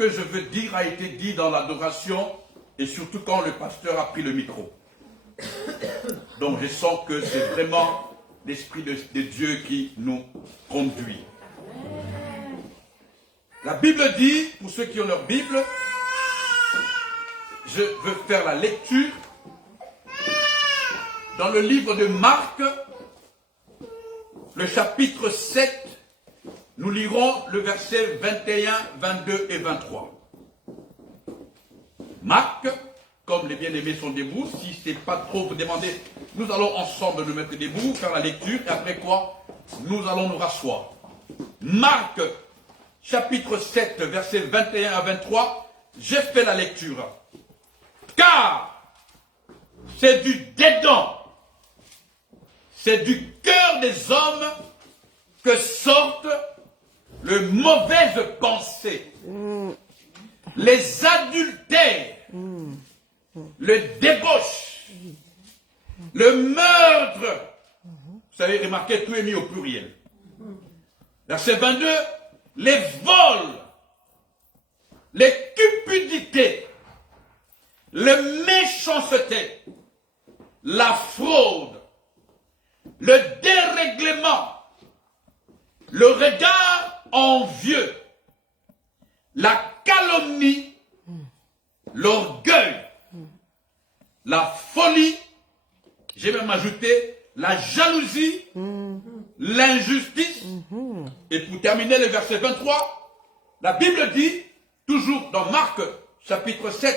que je veux dire a été dit dans l'adoration et surtout quand le pasteur a pris le micro. Donc je sens que c'est vraiment l'Esprit de Dieu qui nous conduit. La Bible dit, pour ceux qui ont leur Bible, je veux faire la lecture dans le livre de Marc, le chapitre 7, nous lirons le verset 21, 22 et 23. Marc, comme les bien-aimés sont debout, si ce n'est pas trop vous demander, nous allons ensemble nous mettre debout, faire la lecture, et après quoi, nous allons nous rasseoir. Marc, chapitre 7, verset 21 à 23, j'ai fait la lecture. Car c'est du dédain, c'est du cœur des hommes que sortent les mauvaises pensées, les adultères, le débauche, le meurtre. Vous savez, remarquez, tout est mis au pluriel. Verset 22, les vols, les cupidités, le méchanceté, la fraude, le dérèglement, le regard envieux, la calomnie, l'orgueil, la folie, j'ai même ajouté la jalousie, l'injustice. Et pour terminer le verset 23, la Bible dit, toujours dans Marc chapitre 7,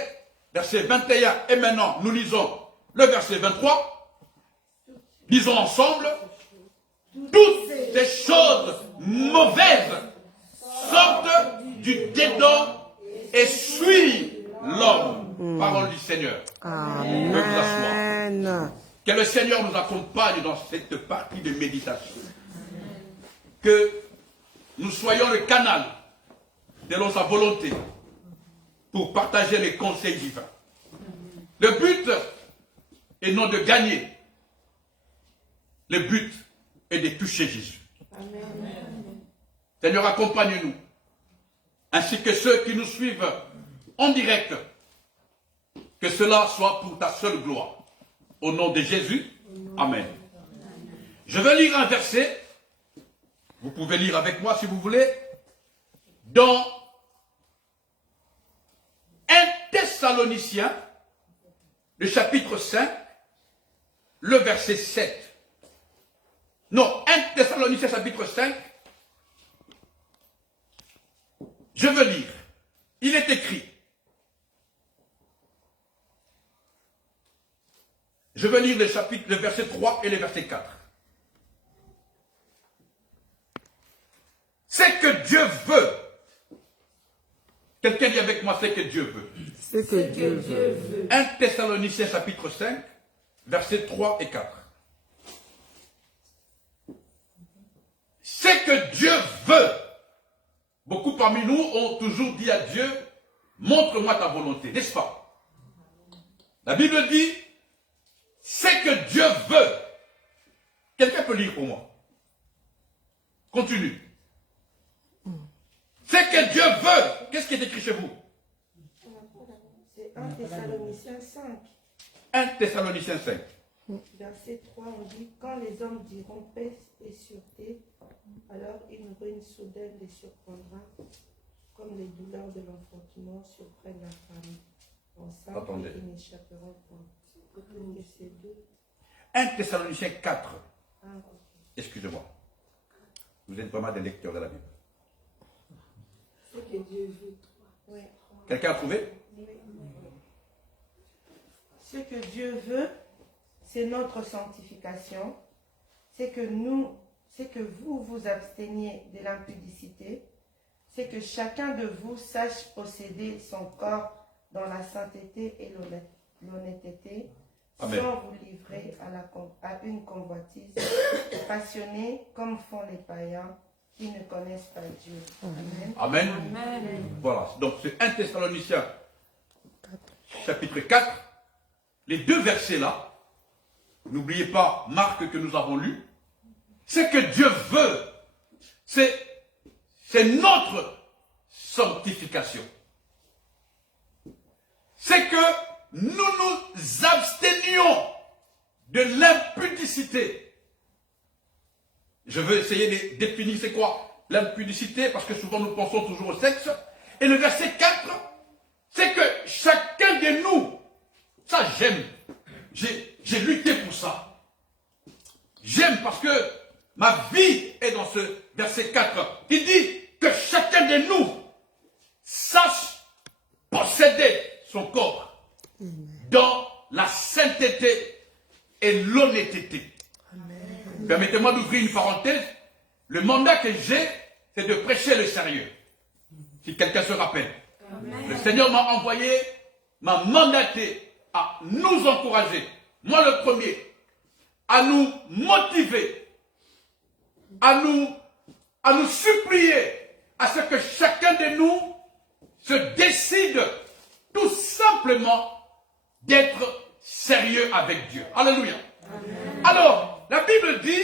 verset 21, et maintenant nous lisons le verset 23, lisons ensemble, toutes ces choses mauvaises sortent du dédain et suivent l'homme. Parole du Seigneur. Amen. Que le Seigneur nous accompagne dans cette partie de méditation. Que nous soyons le canal selon sa volonté pour partager les conseils divins. Le but est non de gagner. Le but est de toucher Jésus. Amen. Seigneur, accompagne-nous, ainsi que ceux qui nous suivent en direct, que cela soit pour ta seule gloire. Au nom de Jésus, Amen. Je vais lire un verset, vous pouvez lire avec moi si vous voulez, dans 1 Thessaloniciens, le chapitre 5, le verset 7. Non, 1 Thessaloniciens chapitre 5, je veux lire. Il est écrit. Je veux lire le verset 3 et le verset 4. C'est que Dieu veut. Quelqu'un dit avec moi, c'est que Dieu veut. C'est que Dieu veut. 1 Thessaloniciens chapitre 5, versets 3 et 4. C'est que Dieu veut. Beaucoup parmi nous ont toujours dit à Dieu, montre-moi ta volonté, n'est-ce pas? La Bible dit, c'est que Dieu veut. Quelqu'un peut lire pour moi. Continue. C'est que Dieu veut. Qu'est-ce qui est écrit chez vous? C'est 1 Thessaloniciens 5. 1 Thessaloniciens 5. Verset 3, on dit, quand les hommes diront paix et sûreté, alors une ruine soudaine les surprendra, comme les douleurs de l'enfantement surprennent la femme. Ensemble, ils n'échapperont point. 1 Thessaloniciens 4. Ah, okay. Excusez-moi. Vous êtes vraiment des lecteurs de la Bible. C'est que Dieu veut. Oui. Quelqu'un a trouvé? Oui. Ce que Dieu veut, c'est notre sanctification. C'est que vous vous absteniez de l'impudicité. C'est que chacun de vous sache posséder son corps dans la sainteté et l'honnêteté, Amen. sans vous livrer à une convoitise passionnée comme font les païens qui ne connaissent pas Dieu. Amen. Amen. Amen. Voilà, donc c'est 1 Thessaloniciens chapitre 4. Les deux versets là, n'oubliez pas Marc que nous avons lu, c'est que Dieu veut, c'est notre sanctification. c'est que nous nous abstenions de l'impudicité. Je veux essayer de définir c'est quoi l'impudicité, parce que souvent nous pensons toujours au sexe. Et le verset 4, c'est que chacun de nous, ça j'aime, j'ai lutté pour ça. J'aime parce que ma vie est dans ce verset 4. Il dit que chacun de nous sache posséder son corps dans la sainteté et l'honnêteté. Permettez-moi d'ouvrir une parenthèse. Le mandat que j'ai, c'est de prêcher le sérieux. Si quelqu'un se rappelle. Amen. Le Seigneur m'a envoyé, m'a mandaté à nous encourager. Moi le premier, à nous motiver, à nous supplier, à ce que chacun de nous se décide tout simplement d'être sérieux avec Dieu. Alléluia. Amen. Alors, la Bible dit,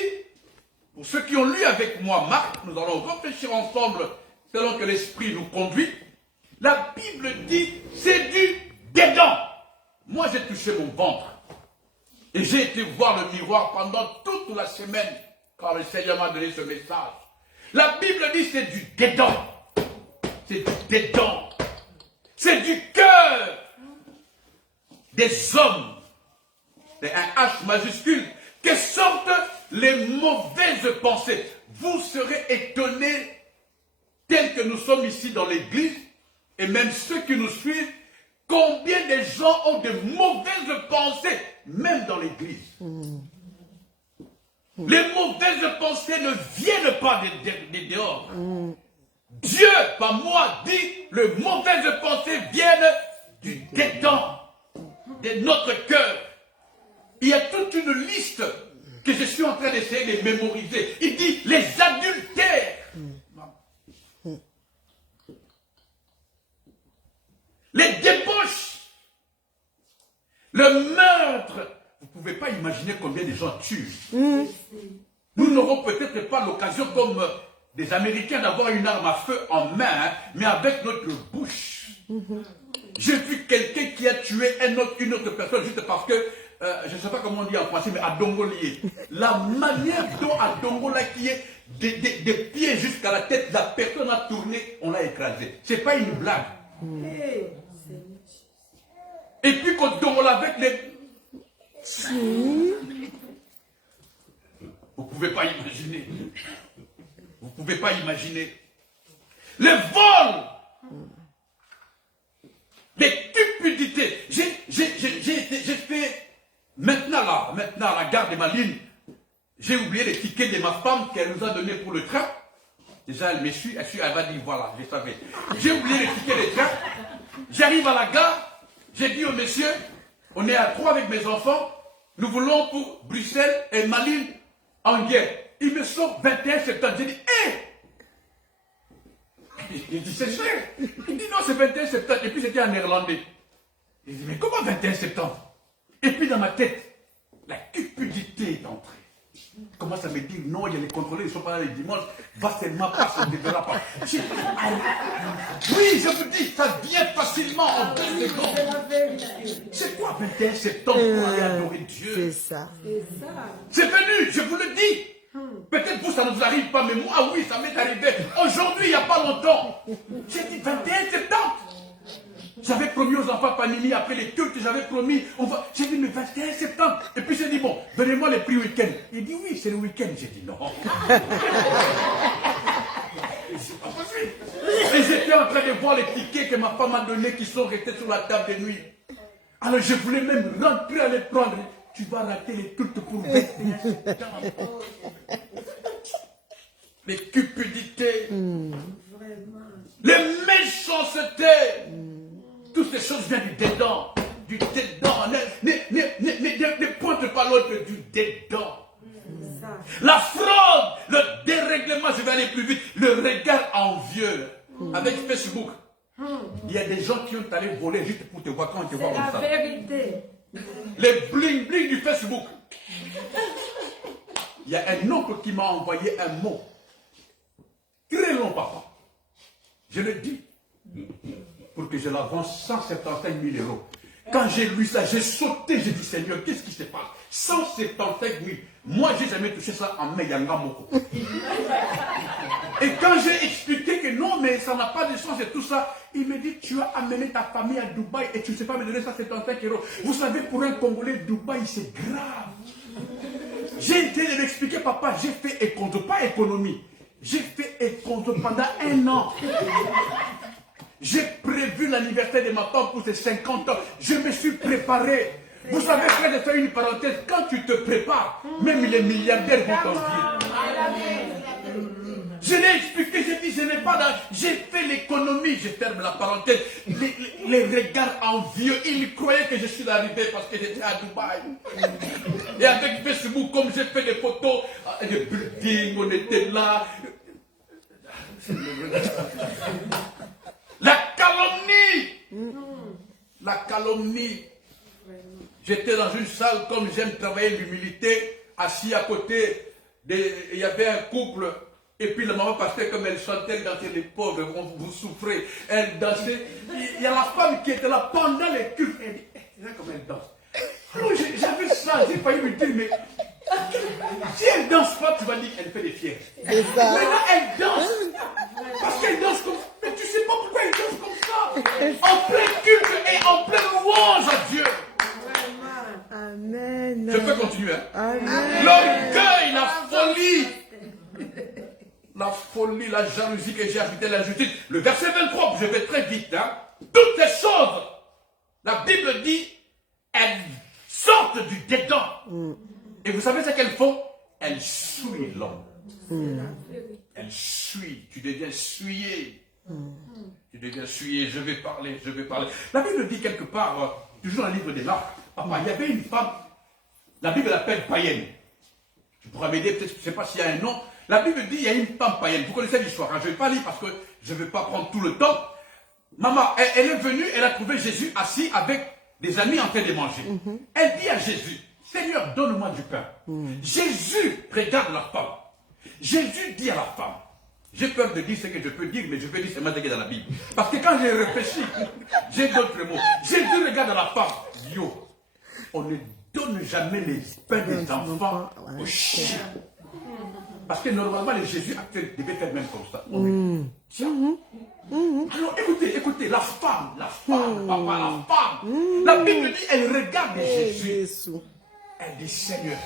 pour ceux qui ont lu avec moi Marc, nous allons réfléchir ensemble selon que l'Esprit nous conduit. La Bible dit, c'est du dedans. Moi, j'ai touché mon ventre. Et j'ai été voir le miroir pendant toute la semaine, quand le Seigneur m'a donné ce message. La Bible dit, c'est du dedans. C'est du dedans. C'est du cœur des hommes. C'est un H majuscule. Que sortent les mauvaises pensées. Vous serez étonnés, tels que nous sommes ici dans l'église, et même ceux qui nous suivent, combien de gens ont de mauvaises pensées, même dans l'église. Les mauvaises pensées ne viennent pas de dehors. Dieu, pas moi, dit, les mauvaises pensées viennent du dedans, de notre cœur. Il y a toute une liste que je suis en train d'essayer de mémoriser. Il dit les adultères, les débauches, le meurtre. Vous ne pouvez pas imaginer combien de gens tuent. Nous n'aurons peut-être pas l'occasion, comme des Américains, d'avoir une arme à feu en main, mais avec notre bouche. J'ai vu quelqu'un qui a tué une autre personne juste parce que, je ne sais pas comment on dit en français, mais à Dongolier. La manière dont à Dongola, qui est des pieds jusqu'à la tête, la personne a tourné, on l'a écrasé. Ce n'est pas une blague. Et puis quand Dongola avec les... Vous ne pouvez pas imaginer. Vous ne pouvez pas imaginer. Les vols. Les cupidités. J'ai fait... Maintenant, à la gare de Malines, j'ai oublié les tickets de ma femme qu'elle nous a donné pour le train. Déjà, elle me suit, elle va dire, voilà, je savais. J'ai oublié les tickets de train. J'arrive à la gare, j'ai dit au monsieur, on est à 3 avec mes enfants, nous voulons pour Bruxelles et Malines en guerre. Il me sort 21 septembre. J'ai dit, hé! Il dit, c'est cher. Il dit, non, c'est 21 septembre. Et puis c'était en néerlandais. Il dit, mais comment 21 septembre? Et puis dans ma tête, la cupidité est entrée. Je commence à me dire, non, il y a les contrôleurs, ils ne sont pas là les dimanches, va seulement pas, ça ne déverra pas. Oui, je vous dis, ça vient facilement en 2 secondes. C'est quoi 21 septembre pour aller adorer Dieu? C'est ça. C'est venu, je vous le dis. Peut-être vous, ça ne vous arrive pas, mais moi, oui, ça m'est arrivé. Aujourd'hui, il n'y a pas longtemps. J'ai dit 21 septembre. J'avais promis aux enfants Panini, après les cultes, j'avais promis, j'ai dit, mais 21 septembre. Et puis j'ai dit, bon, donnez-moi les prix week-end. Il dit, oui, c'est le week-end. J'ai dit, non. C'est pas possible. Et j'étais en train de voir les tickets que ma femme m'a donnés qui sont restés sur la table de nuit. Alors je voulais même rentrer à les prendre. Tu vas rater les cultes pour 21 septembre. Les cupidités. Les méchancetés. Toutes ces choses viennent du dedans. Du dedans. Ne pointe pas l'autre du dedans. La fraude, le dérèglement, je vais aller plus vite, le regard envieux. Avec Facebook, il y a des gens qui ont allé voler juste pour te voir quand on te voit comme ça. C'est la vérité. Les bling-bling du Facebook. Il y a un oncle qui m'a envoyé un mot. Très long, papa. Je le dis. Pour que je la vende 175 000 €. Quand j'ai lu ça, j'ai sauté, j'ai dit Seigneur, qu'est-ce qui se passe? 175 000. Moi, j'ai jamais touché ça en Meyanga Moko. Et quand j'ai expliqué que non, mais ça n'a pas de sens et tout ça, il me dit, tu as amené ta famille à Dubaï et tu ne sais pas me donner ça 75 €. Vous savez, pour un Congolais, Dubaï, c'est grave. J'ai été de l'expliquer, papa, j'ai fait économie, pas économie. J'ai fait économie pendant 1 an. J'ai prévu l'anniversaire de ma femme pour ses 50 ans. Je me suis préparé. Vous savez, frère, de faire une parenthèse, quand tu te prépares, même les milliardaires vont t'envier. Je l'ai expliqué, j'ai dit, je n'ai pas d'argent. J'ai fait l'économie, je ferme la parenthèse. Les regards envieux, ils croyaient que je suis arrivé parce que j'étais à Dubaï. Et avec Facebook, comme j'ai fait des photos, des buildings, on était là. La calomnie. La calomnie. J'étais dans une salle, comme j'aime travailler l'humilité, assis à côté, il y avait un couple, et puis la maman passait comme elle chantait, elle dansait, les pauvres, vous souffrez, elle dansait. Il y a la femme qui était là pendant les cultes, elle dit, regarde comment elle danse. Alors j'avais ça, j'ai failli me dire, mais si elle danse pas, tu vas dire qu'elle fait des fiers. Maintenant elle danse, parce qu'elle danse comme ça, mais tu sais pas pourquoi elle danse comme ça. En plein culte et en pleine louange à Dieu. Amen. Je peux continuer. Hein? Amen. L'orgueil, la folie, la jalousie que j'ai ajoutée, l'injustice. Le verset 23, je vais très vite. Hein? Toutes ces choses, la Bible dit, elles sortent du dédain. Et vous savez ce qu'elles font? Elles souillent l'homme. Elles souillent. Tu deviens souillé. Tu deviens souillé. Je vais parler. La Bible dit quelque part, toujours dans le livre des Marques, papa, il y avait une femme, la Bible l'appelle païenne. Tu pourras m'aider, peut-être, je ne sais pas s'il y a un nom. La Bible dit, il y a une femme païenne. Vous connaissez l'histoire, hein? Je ne vais pas lire parce que je ne vais pas prendre tout le temps. Maman, elle est venue, elle a trouvé Jésus assis avec des amis en train de manger. Elle dit à Jésus, Seigneur, donne-moi du pain. Jésus regarde la femme. Jésus dit à la femme, j'ai peur de dire ce que je peux dire, mais je peux dire seulement ce qui est dans la Bible. Parce que quand j'ai réfléchi, j'ai d'autres mots. Jésus regarde la femme. Yo, on ne donne jamais les pains des enfants aux chiens. Parce que normalement, les Jésus actuels devaient faire même comme ça. Alors écoutez, la femme, papa, la femme. La Bible dit, elle regarde Jésus. Elle dit, Seigneur,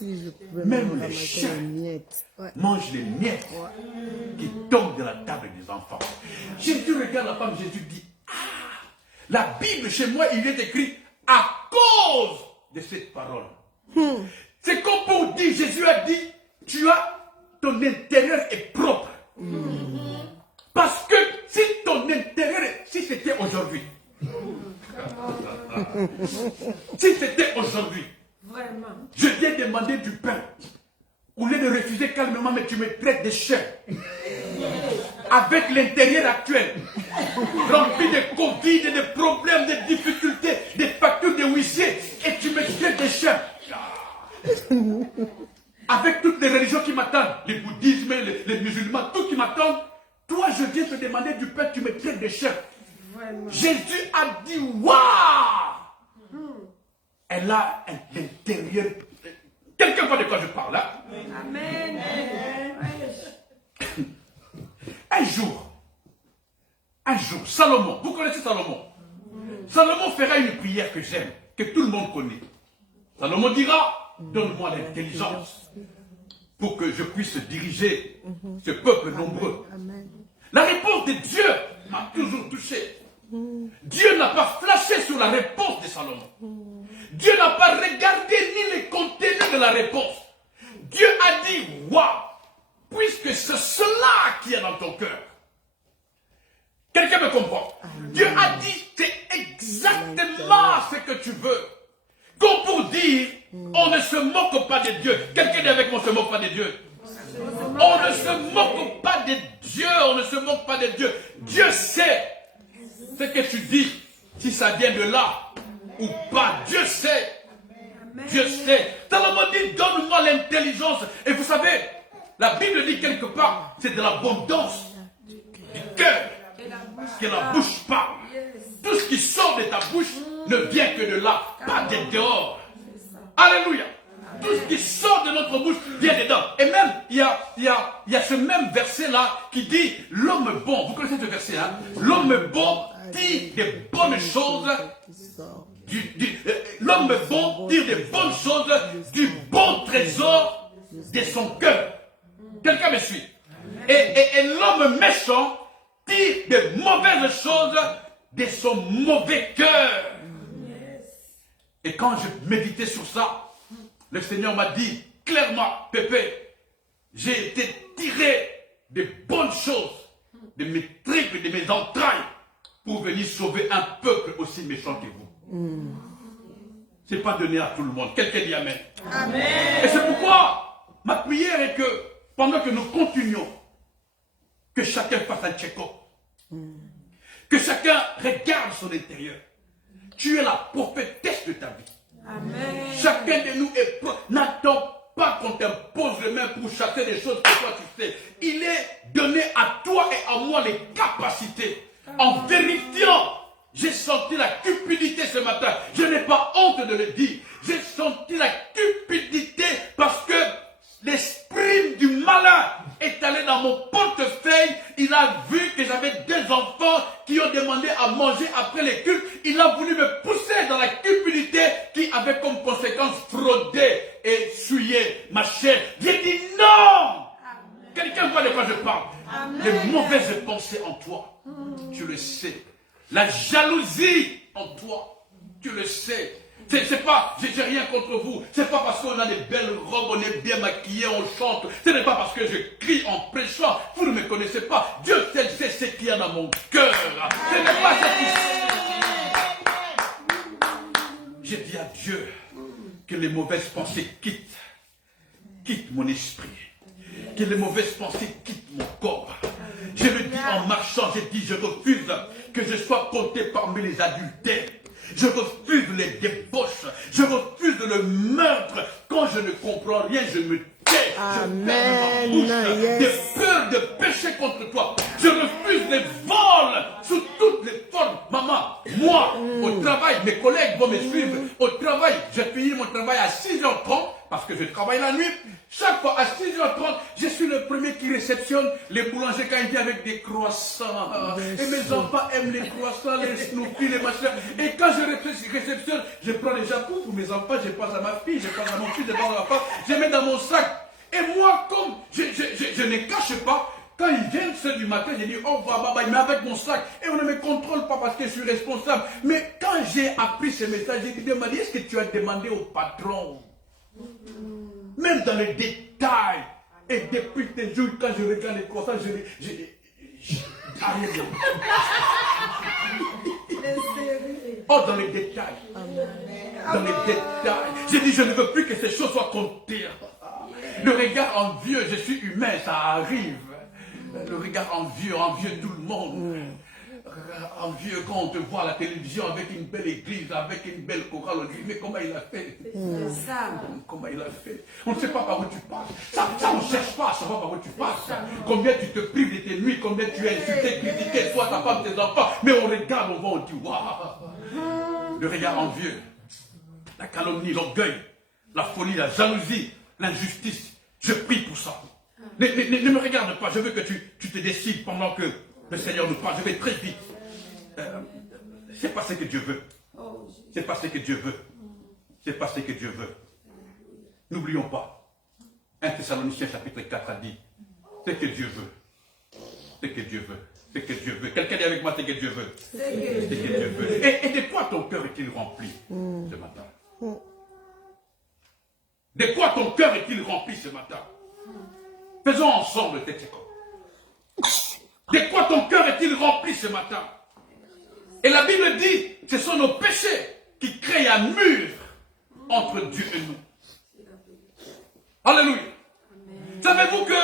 Si je pouvais même les ramasser chiens les miettes. mangent les miettes qui tombent de la table des enfants. Jésus regarde la femme, Jésus dit, ah, la Bible chez moi, il est écrit à cause de cette parole. C'est comme pour dire, Jésus a dit, ton intérieur est propre. Parce que si ton intérieur, si c'était aujourd'hui, je t'ai demandé du pain. Au lieu de refuser calmement, mais tu me traites de chien. Avec l'intérieur actuel, rempli de Covid, de problèmes, de difficultés, de factures de huissiers, et tu me traites de chien. Avec toutes les religions qui m'attendent, les bouddhismes, les musulmans, tout qui m'attendent, toi je viens te demander du pain, tu me traites de chien. Jésus a dit, waouh! Elle a un intérieur. Quelqu'un voit de quoi je parle là? Amen. Un jour, Salomon, vous connaissez Salomon? Salomon fera une prière que j'aime, que tout le monde connaît. Salomon dira, donne-moi l'intelligence pour que je puisse diriger ce peuple nombreux. La réponse de Dieu m'a toujours touché. Dieu n'a pas flashé sur la réponse de Salomon. Dieu n'a pas regardé ni le contenu de la réponse. Dieu a dit, waouh, puisque c'est cela qui est dans ton cœur. Quelqu'un me comprend? Dieu a dit, c'est exactement ce que tu veux. Comme pour dire, on ne se moque pas de Dieu. Quelqu'un dit avec moi, on ne se moque pas de Dieu. On ne se moque pas de Dieu, on ne se moque pas de Dieu. Dieu sait ce que tu dis, si ça vient de là ou pas. Dieu sait. Dieu sait. Salomon dit, donne-moi l'intelligence. Et vous savez, la Bible dit quelque part, c'est de l'abondance du cœur que la bouche parle. Tout ce qui sort de ta bouche ne vient que de là, pas de dehors. Alléluia. Tout ce qui sort de notre bouche vient dedans. Et même, il y a ce même verset-là qui dit, l'homme bon, vous connaissez ce verset, hein? L'homme bon dit des bonnes choses, l'homme bon dit des bonnes choses du bon trésor de son cœur. Quelqu'un me suit? Et l'homme méchant dit des mauvaises choses de son mauvais cœur. Et quand je méditais sur ça, le Seigneur m'a dit clairement, Pépé, j'ai été tiré des bonnes choses, de mes tripes et de mes entrailles, pour venir sauver un peuple aussi méchant que vous. Ce n'est pas donné à tout le monde. Quelqu'un dit Amen. Amen. Et c'est pourquoi ma prière est que, pendant que nous continuons, que chacun fasse un check-up. Que chacun regarde son intérieur. Tu es la prophétesse de ta vie. Amen. Chacun de nous est n'attends pas qu'on t'impose les mains pour chasser des choses que toi tu sais. Il est donné à toi et à moi les capacités. En vérifiant, j'ai senti la cupidité ce matin. Je n'ai pas honte de le dire. J'ai senti la cupidité parce que l'esprit du malin est allé dans mon portefeuille. Il a vu que j'avais 2 enfants qui ont demandé à manger après les cultes. Il a voulu me pousser dans la cupidité qui avait comme conséquence frauder et souiller ma chair. J'ai dit non. Quelqu'un voit de quoi je parle? Amen. Les mauvaises pensées en toi, tu le sais. La jalousie en toi, tu le sais. C'est pas, j'ai rien contre vous. C'est pas parce qu'on a des belles robes, on est bien maquillés, on chante. Ce n'est pas parce que je crie en prêchant. Vous ne me connaissez pas. Dieu seul sait ce qu'il y a dans mon cœur. Ce n'est pas ce qui... J'ai dit à Dieu que les mauvaises pensées quittent mon esprit. Que les mauvaises pensées quittent mon corps. Je le dis en marchant, j'ai dit, je refuse que je sois compté parmi les adultères. Je refuse les débauches. Je refuse le meurtre. Quand je ne comprends rien, je me tais. Amen. Je ferme ma bouche. De peur de pécher contre toi. Je refuse les vols sous toutes les formes. Maman, moi, au travail, mes collègues vont me suivre. Au travail, j'ai fini mon travail à 6h30 parce que je travaille la nuit. Chaque fois à 6h30, je suis le premier qui réceptionne les boulangers quand ils viennent avec des croissants. Et mes enfants aiment les croissants, les Snoopy, les machins. Et quand je réceptionne, je prends les japons pour mes enfants, je passe à ma fille, je passe à mon fils, je passe à ma femme, je mets dans mon sac. Et moi, comme je ne cache pas, quand ils viennent ceux du matin, je dis au revoir, baba, mais avec mon sac. Et on ne me contrôle pas parce que je suis responsable. Mais quand j'ai appris ce message, j'ai dit, est-ce que tu as demandé au patron? Même dans les détails. Et depuis tes jours, quand je regarde les croissants, oh, dans les détails. Dans les détails. J'ai dit, je ne veux plus que ces choses soient comptées. Le regard envieux, je suis humain, ça arrive. Le regard envieux tout le monde. Envieux quand on te voit à la télévision avec une belle église, avec une belle chorale, on dit, mais comment il a fait? C'est ça. Comment il a fait? On ne sait pas par où tu passes. Ça on ne cherche pas à savoir par où tu passes. Combien tu te prives de tes nuits, combien tu es insulté, critiqué, toi, ta femme, tes enfants. Mais on regarde, on voit, on dit, waouh. Le regard envieux, la calomnie, l'orgueil, la folie, la jalousie, l'injustice. Je prie pour ça. Ne me regarde pas, je veux que tu te décides pendant que le Seigneur nous parle. Je vais très vite. C'est pas ce que Dieu veut. C'est pas ce que Dieu veut. C'est pas ce que Dieu veut. N'oublions pas. 1 Thessaloniciens chapitre 4 a dit, c'est que Dieu veut. C'est que Dieu veut. C'est que Dieu veut. Quelqu'un dit avec moi, c'est que Dieu veut. C'est que Dieu veut. Et de quoi ton cœur est-il rempli ce matin? De quoi ton cœur est-il rempli ce matin? Faisons ensemble cette école. De quoi ton cœur est-il rempli ce matin? Et la Bible dit, ce sont nos péchés qui créent un mur entre Dieu et nous. Alléluia. Savez-vous que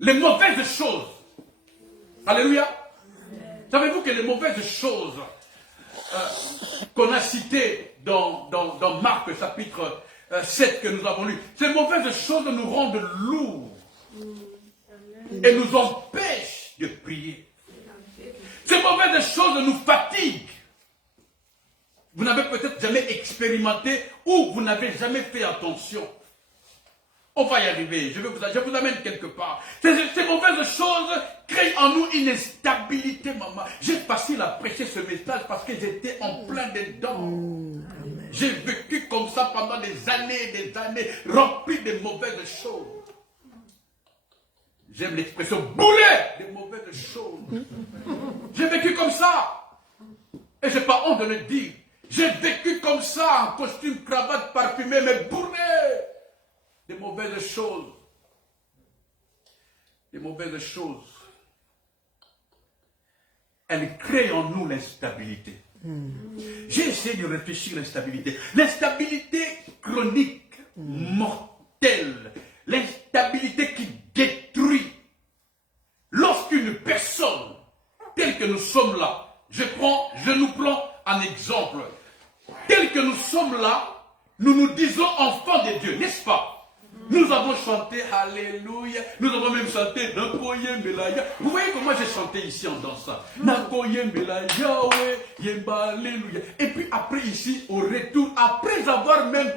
les mauvaises choses, alléluia, savez-vous que les mauvaises choses qu'on a citées dans Marc chapitre 7 que nous avons lu, ces mauvaises choses nous rendent lourds et nous empêchent de prier. Ce Ces mauvaises choses nous fatiguent. Vous n'avez peut-être jamais expérimenté ou vous n'avez jamais fait attention. On va y arriver, je vous amène quelque part. Ces mauvaises choses créent en nous une instabilité, maman. J'ai facile à prêcher ce message parce que j'étais en plein dedans. J'ai vécu comme ça pendant des années, rempli de mauvaises choses. J'aime l'expression boulet de mauvaises choses. J'ai vécu comme ça. Et je n'ai pas honte de le dire. J'ai vécu comme ça, en costume, cravate, parfumé, mais bourré des mauvaises choses. Des mauvaises choses. Elles créent en nous l'instabilité. J'ai essayé de réfléchir à l'instabilité. L'instabilité chronique, mortelle. L'instabilité qui détruit. Lorsqu'une personne, telle que nous sommes là, je nous prends un exemple. Tel que nous sommes là, nous nous disons enfants de Dieu, n'est-ce pas? Nous avons chanté Alléluia, nous avons même chanté Nakoye Melaya. Vous voyez comment j'ai chanté ici en dansant? Nakoye Melaya, Yemba Alléluia. Et puis après ici, au retour, après avoir même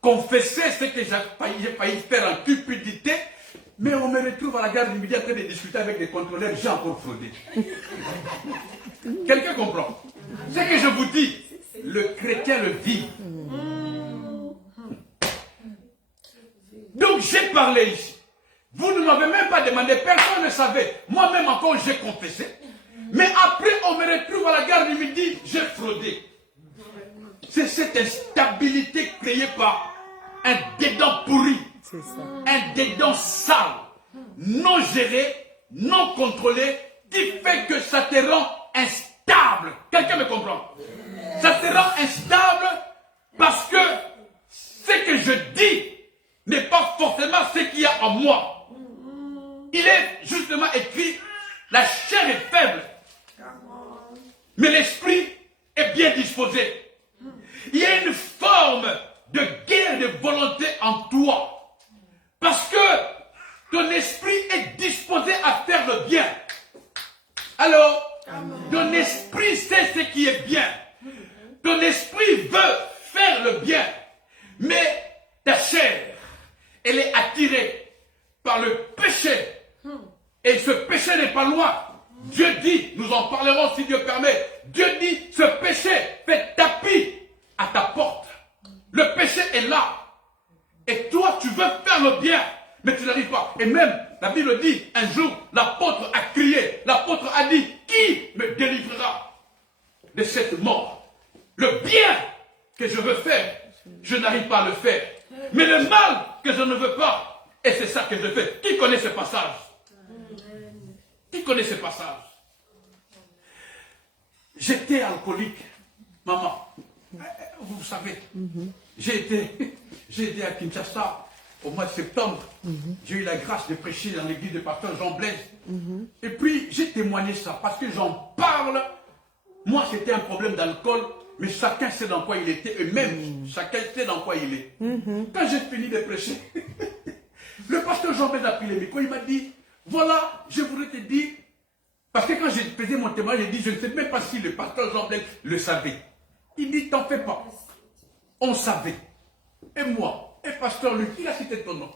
confessé ce que j'ai failli faire en cupidité, mais on me retrouve à la gare du midi en train de discuter avec des contrôleurs, j'ai encore fraudé. Quelqu'un comprend? Ce que je vous dis, le chrétien le vit. Donc j'ai parlé ici. Vous ne m'avez même pas demandé, personne ne savait. Moi-même encore j'ai confessé. Mais après on me retrouve à la gare du midi, j'ai fraudé. C'est cette instabilité créée par un dédain pourri. C'est ça. Un dédain sale, non géré, non contrôlé, qui fait que ça te rend instable. Quelqu'un me comprend? Ça te rend instable parce que ce que je dis n'est pas forcément ce qu'il y a en moi. Il est justement écrit, la chair est faible, mais l'esprit est bien disposé. Il y a une forme de guerre de volonté en toi. Parce que ton esprit est disposé à faire le bien. Alors, ton esprit sait ce qui est bien. Ton esprit veut faire le bien. Mais ta chair, elle est attirée par le péché. Et ce péché n'est pas loin. Dieu dit, nous en parlerons si Dieu permet. Dieu dit, ce péché fait tapis à ta porte. Le péché est là. Et toi, tu veux faire le bien, mais tu n'arrives pas. Et même, la Bible dit, un jour, l'apôtre a crié, l'apôtre a dit, qui me délivrera de cette mort? Le bien que je veux faire, je n'arrive pas à le faire. Mais le mal que je ne veux pas, et c'est ça que je fais. Qui connaît ce passage? Qui connaît ce passage? J'étais alcoolique, maman. Vous savez, j'ai été à Kinshasa au mois de septembre. J'ai eu la grâce de prêcher dans l'église de pasteur Jean Blaise. Et puis, j'ai témoigné ça parce que j'en parle. Moi, c'était un problème d'alcool, mais chacun sait dans quoi il était. Et même, chacun sait dans quoi il est. Quand j'ai fini de prêcher, le pasteur Jean Blaise a pris le micro. Il m'a dit, voilà, je voudrais te dire, parce que quand j'ai faisais mon témoignage, j'ai dit, je ne sais même pas si le pasteur Jean Blaise le savait. Il dit, t'en fais pas. On savait. Et moi, et pasteur Luc, il a cité ton nom.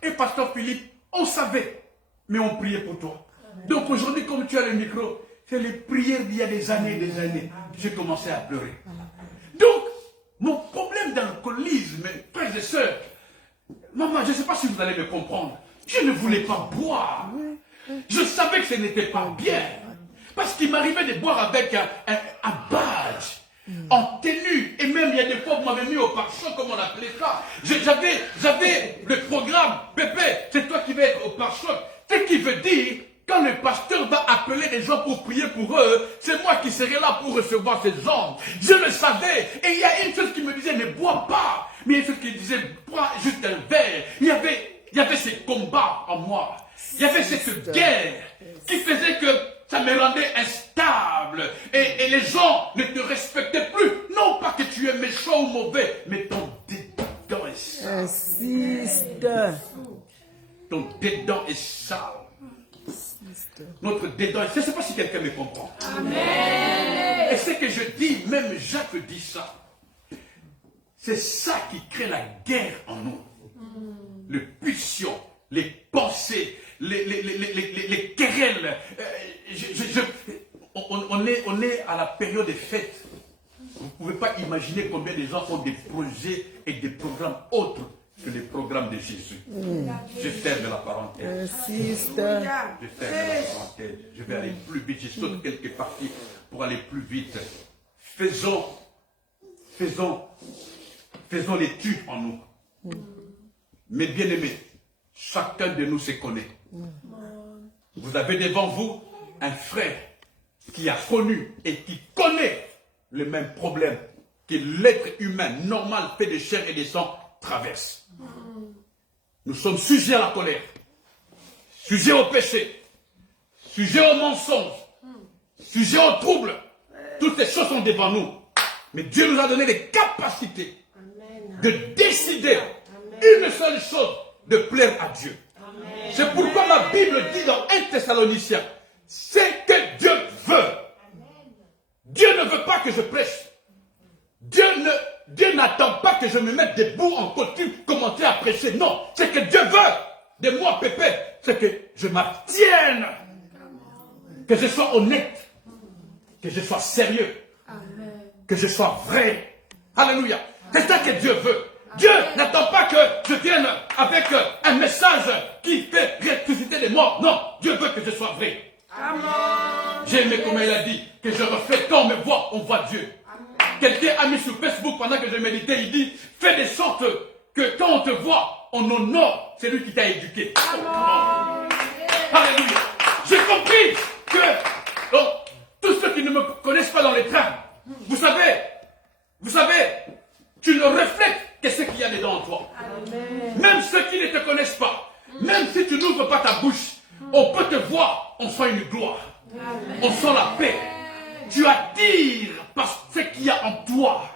Et pasteur Philippe, on savait. Mais on priait pour toi. Donc aujourd'hui, comme tu as le micro, c'est les prières d'il y a des années, j'ai commencé à pleurer. Donc, mon problème d'alcoolisme, frères et sœurs, maman, je ne sais pas si vous allez me comprendre. Je ne voulais pas boire. Je savais que ce n'était pas bien. Parce qu'il m'arrivait de boire avec un badge. En tenue, et même il y a des fois vous m'avez mis au pare-choc, comme on appelait ça. J'avais le programme, Pépé, c'est toi qui vas être au pare-choc. Ce qui veut dire, quand le pasteur va appeler les gens pour prier pour eux, c'est moi qui serai là pour recevoir ces gens. Je le savais, et il y a une chose qui me disait, ne bois pas. Mais il y a une chose qui me disait, bois juste un verre. Il y avait ces combats en moi. Il y avait cette guerre qui faisait que ça me rendait instable. Et les gens ne te respectaient plus. Non pas que tu es méchant ou mauvais, mais ton dédain est sale. Insiste. Ton dédain est sale. notre dedans. Je ne sais pas si quelqu'un me comprend. Amen. Et ce que je dis, même Jacques dit ça. C'est ça qui crée la guerre en nous. Les pulsions, les pensées, les querelles. On est à la période des fêtes. Vous ne pouvez pas imaginer combien de gens ont des projets et des programmes autres que les programmes de Jésus. Je ferme la parenthèse. Je ferme la parenthèse. Je vais aller plus vite. Je saute quelques parties pour aller plus vite. Faisons l'étude en nous. Mais bien aimés, chacun de nous se connaît. Vous avez devant vous un frère qui a connu et qui connaît le même problème que l'être humain normal fait de chair et de sang traverse. Nous sommes sujets à la colère, sujets au péché, sujets au mensonge, sujets au trouble. Toutes ces choses sont devant nous. Mais Dieu nous a donné les capacités de décider une seule chose, de plaire à Dieu. C'est pourquoi la Bible dit dans 1 Thessaloniciens, c'est que Dieu veut. Dieu ne veut pas que je prêche. Dieu n'attend pas que je me mette debout en coutume, commencer à prêcher. Non, c'est que Dieu veut de moi, Pépé, c'est que je m'abstienne, que je sois honnête, que je sois sérieux, que je sois vrai. Alléluia. C'est ça que Dieu veut. Dieu n'attend pas que je vienne avec un message qui fait ressusciter les morts. Non, Dieu veut que je sois vrai. J'ai aimé comment il a dit que je reflète quand on me voit, on voit Dieu. Quelqu'un a mis sur Facebook pendant que je méditais, il dit, fais de sorte que quand on te voit, on honore celui qui t'a éduqué. Alléluia. J'ai compris que donc, tous ceux qui ne me connaissent pas dans les trains, vous savez, tu ne reflètes que ce qu'il y a dedans en toi. Même ceux qui ne te connaissent pas, même si tu n'ouvres pas ta bouche, on peut te voir, on sent une gloire, on sent la paix. Tu attires par ce qu'il y a en toi.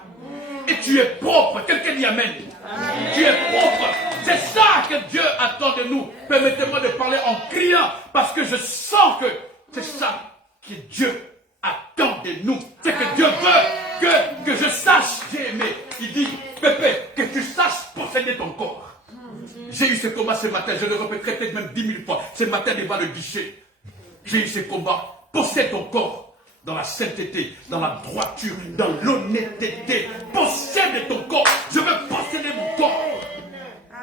Et tu es propre. Quelqu'un dit Amen. Tu es propre. C'est ça que Dieu attend de nous. Permettez-moi de parler en criant parce que je sens que c'est ça que Dieu attend de nous. C'est que Dieu veut que je sache. J'ai aimé. Il dit, Pépé, que tu saches posséder ton corps. J'ai eu ce combat ce matin. Je le répéterai peut-être même 10 000 fois. Ce matin devant le guichet. J'ai eu ce combat. Possède ton corps. Dans la sainteté, dans la droiture, dans l'honnêteté. Possède ton corps. Je veux posséder mon corps.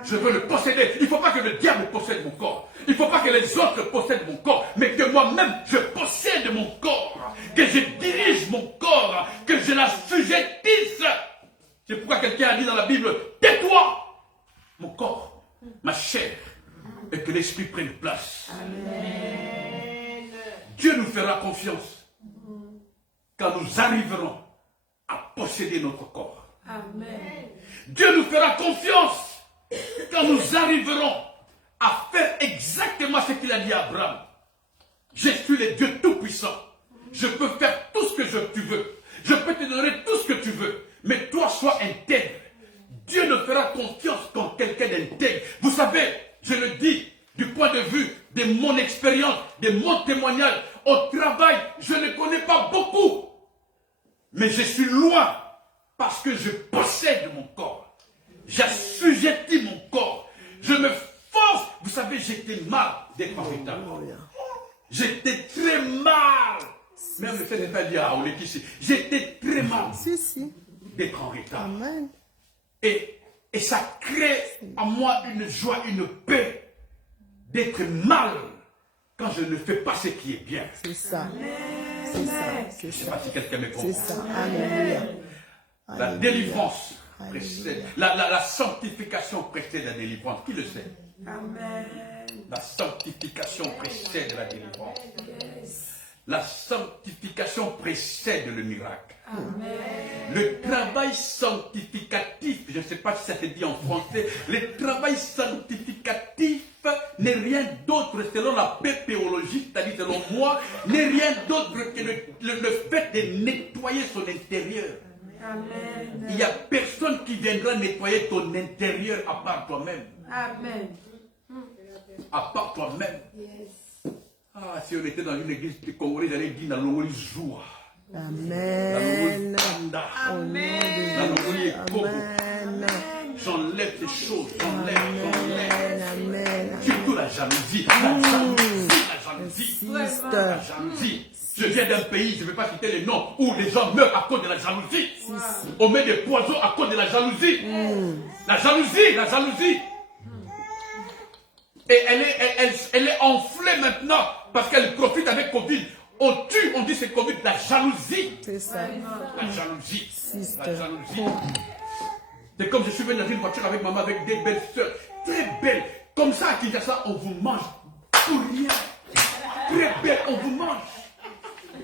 Je veux le posséder. Il ne faut pas que le diable possède mon corps. Il ne faut pas que les autres possèdent mon corps. Mais que moi-même, je possède mon corps. Que je dirige mon corps. Que je l'assujettisse. C'est pourquoi quelqu'un a dit dans la Bible, tais-toi, mon corps, ma chair. Et que l'esprit prenne place. Amen. Dieu nous fera confiance. Quand nous arriverons à posséder notre corps. Amen. Dieu nous fera confiance quand nous arriverons à faire exactement ce qu'il a dit à Abraham. Je suis le Dieu Tout-Puissant. Je peux faire tout ce que tu veux. Je peux te donner tout ce que tu veux. Mais toi, sois intègre. Dieu ne fera confiance qu'en quelqu'un d'intègre. Vous savez, je le dis du point de vue de mon expérience, de mon témoignage. Au travail, je ne connais pas beaucoup. Mais je suis loin parce que je possède mon corps. J'assujettis mon corps. Je me force. Vous savez, j'étais mal d'être en retard. J'étais très mal. Même le fait de ne pas dire à Olekissi, j'étais très mal d'être en retard. Et ça crée en moi une joie, une paix d'être mal quand je ne fais pas ce qui est bien. C'est ça. Je ne sais pas si quelqu'un me comprend. C'est ça. Alléluia. La délivrance précède. La sanctification précède la délivrance. Qui le sait? Amen. La sanctification précède la délivrance. La sanctification précède le miracle. Amen. Le travail sanctificatif, je ne sais pas si ça se dit en français, le travail sanctificatif n'est rien d'autre, selon la pépéologie, c'est-à-dire selon moi, n'est rien d'autre que le fait de nettoyer son intérieur. Amen. Il n'y a personne qui viendra nettoyer ton intérieur à part toi-même. Amen. À part toi-même. Yes. Ah, si on était dans une église congolaise, j'allais dire Nalongoli Joua. Amen. Amen. J'enlève ces choses, Amen. surtout la jalousie. La jalousie. Je viens d'un pays, je ne vais pas citer les noms, où les gens meurent à cause de la jalousie. On met des poisons à cause de la jalousie. La jalousie. Et elle est enflée maintenant parce qu'elle profite avec Covid. On tue, on dit c'est Covid, la jalousie. C'est ça. La jalousie. Sister. La jalousie. C'est comme je suis venu dans une voiture avec maman, avec des belles soeurs, très belles. Comme ça, à Kinshasa, on vous mange pour rien. Très belles, on vous mange.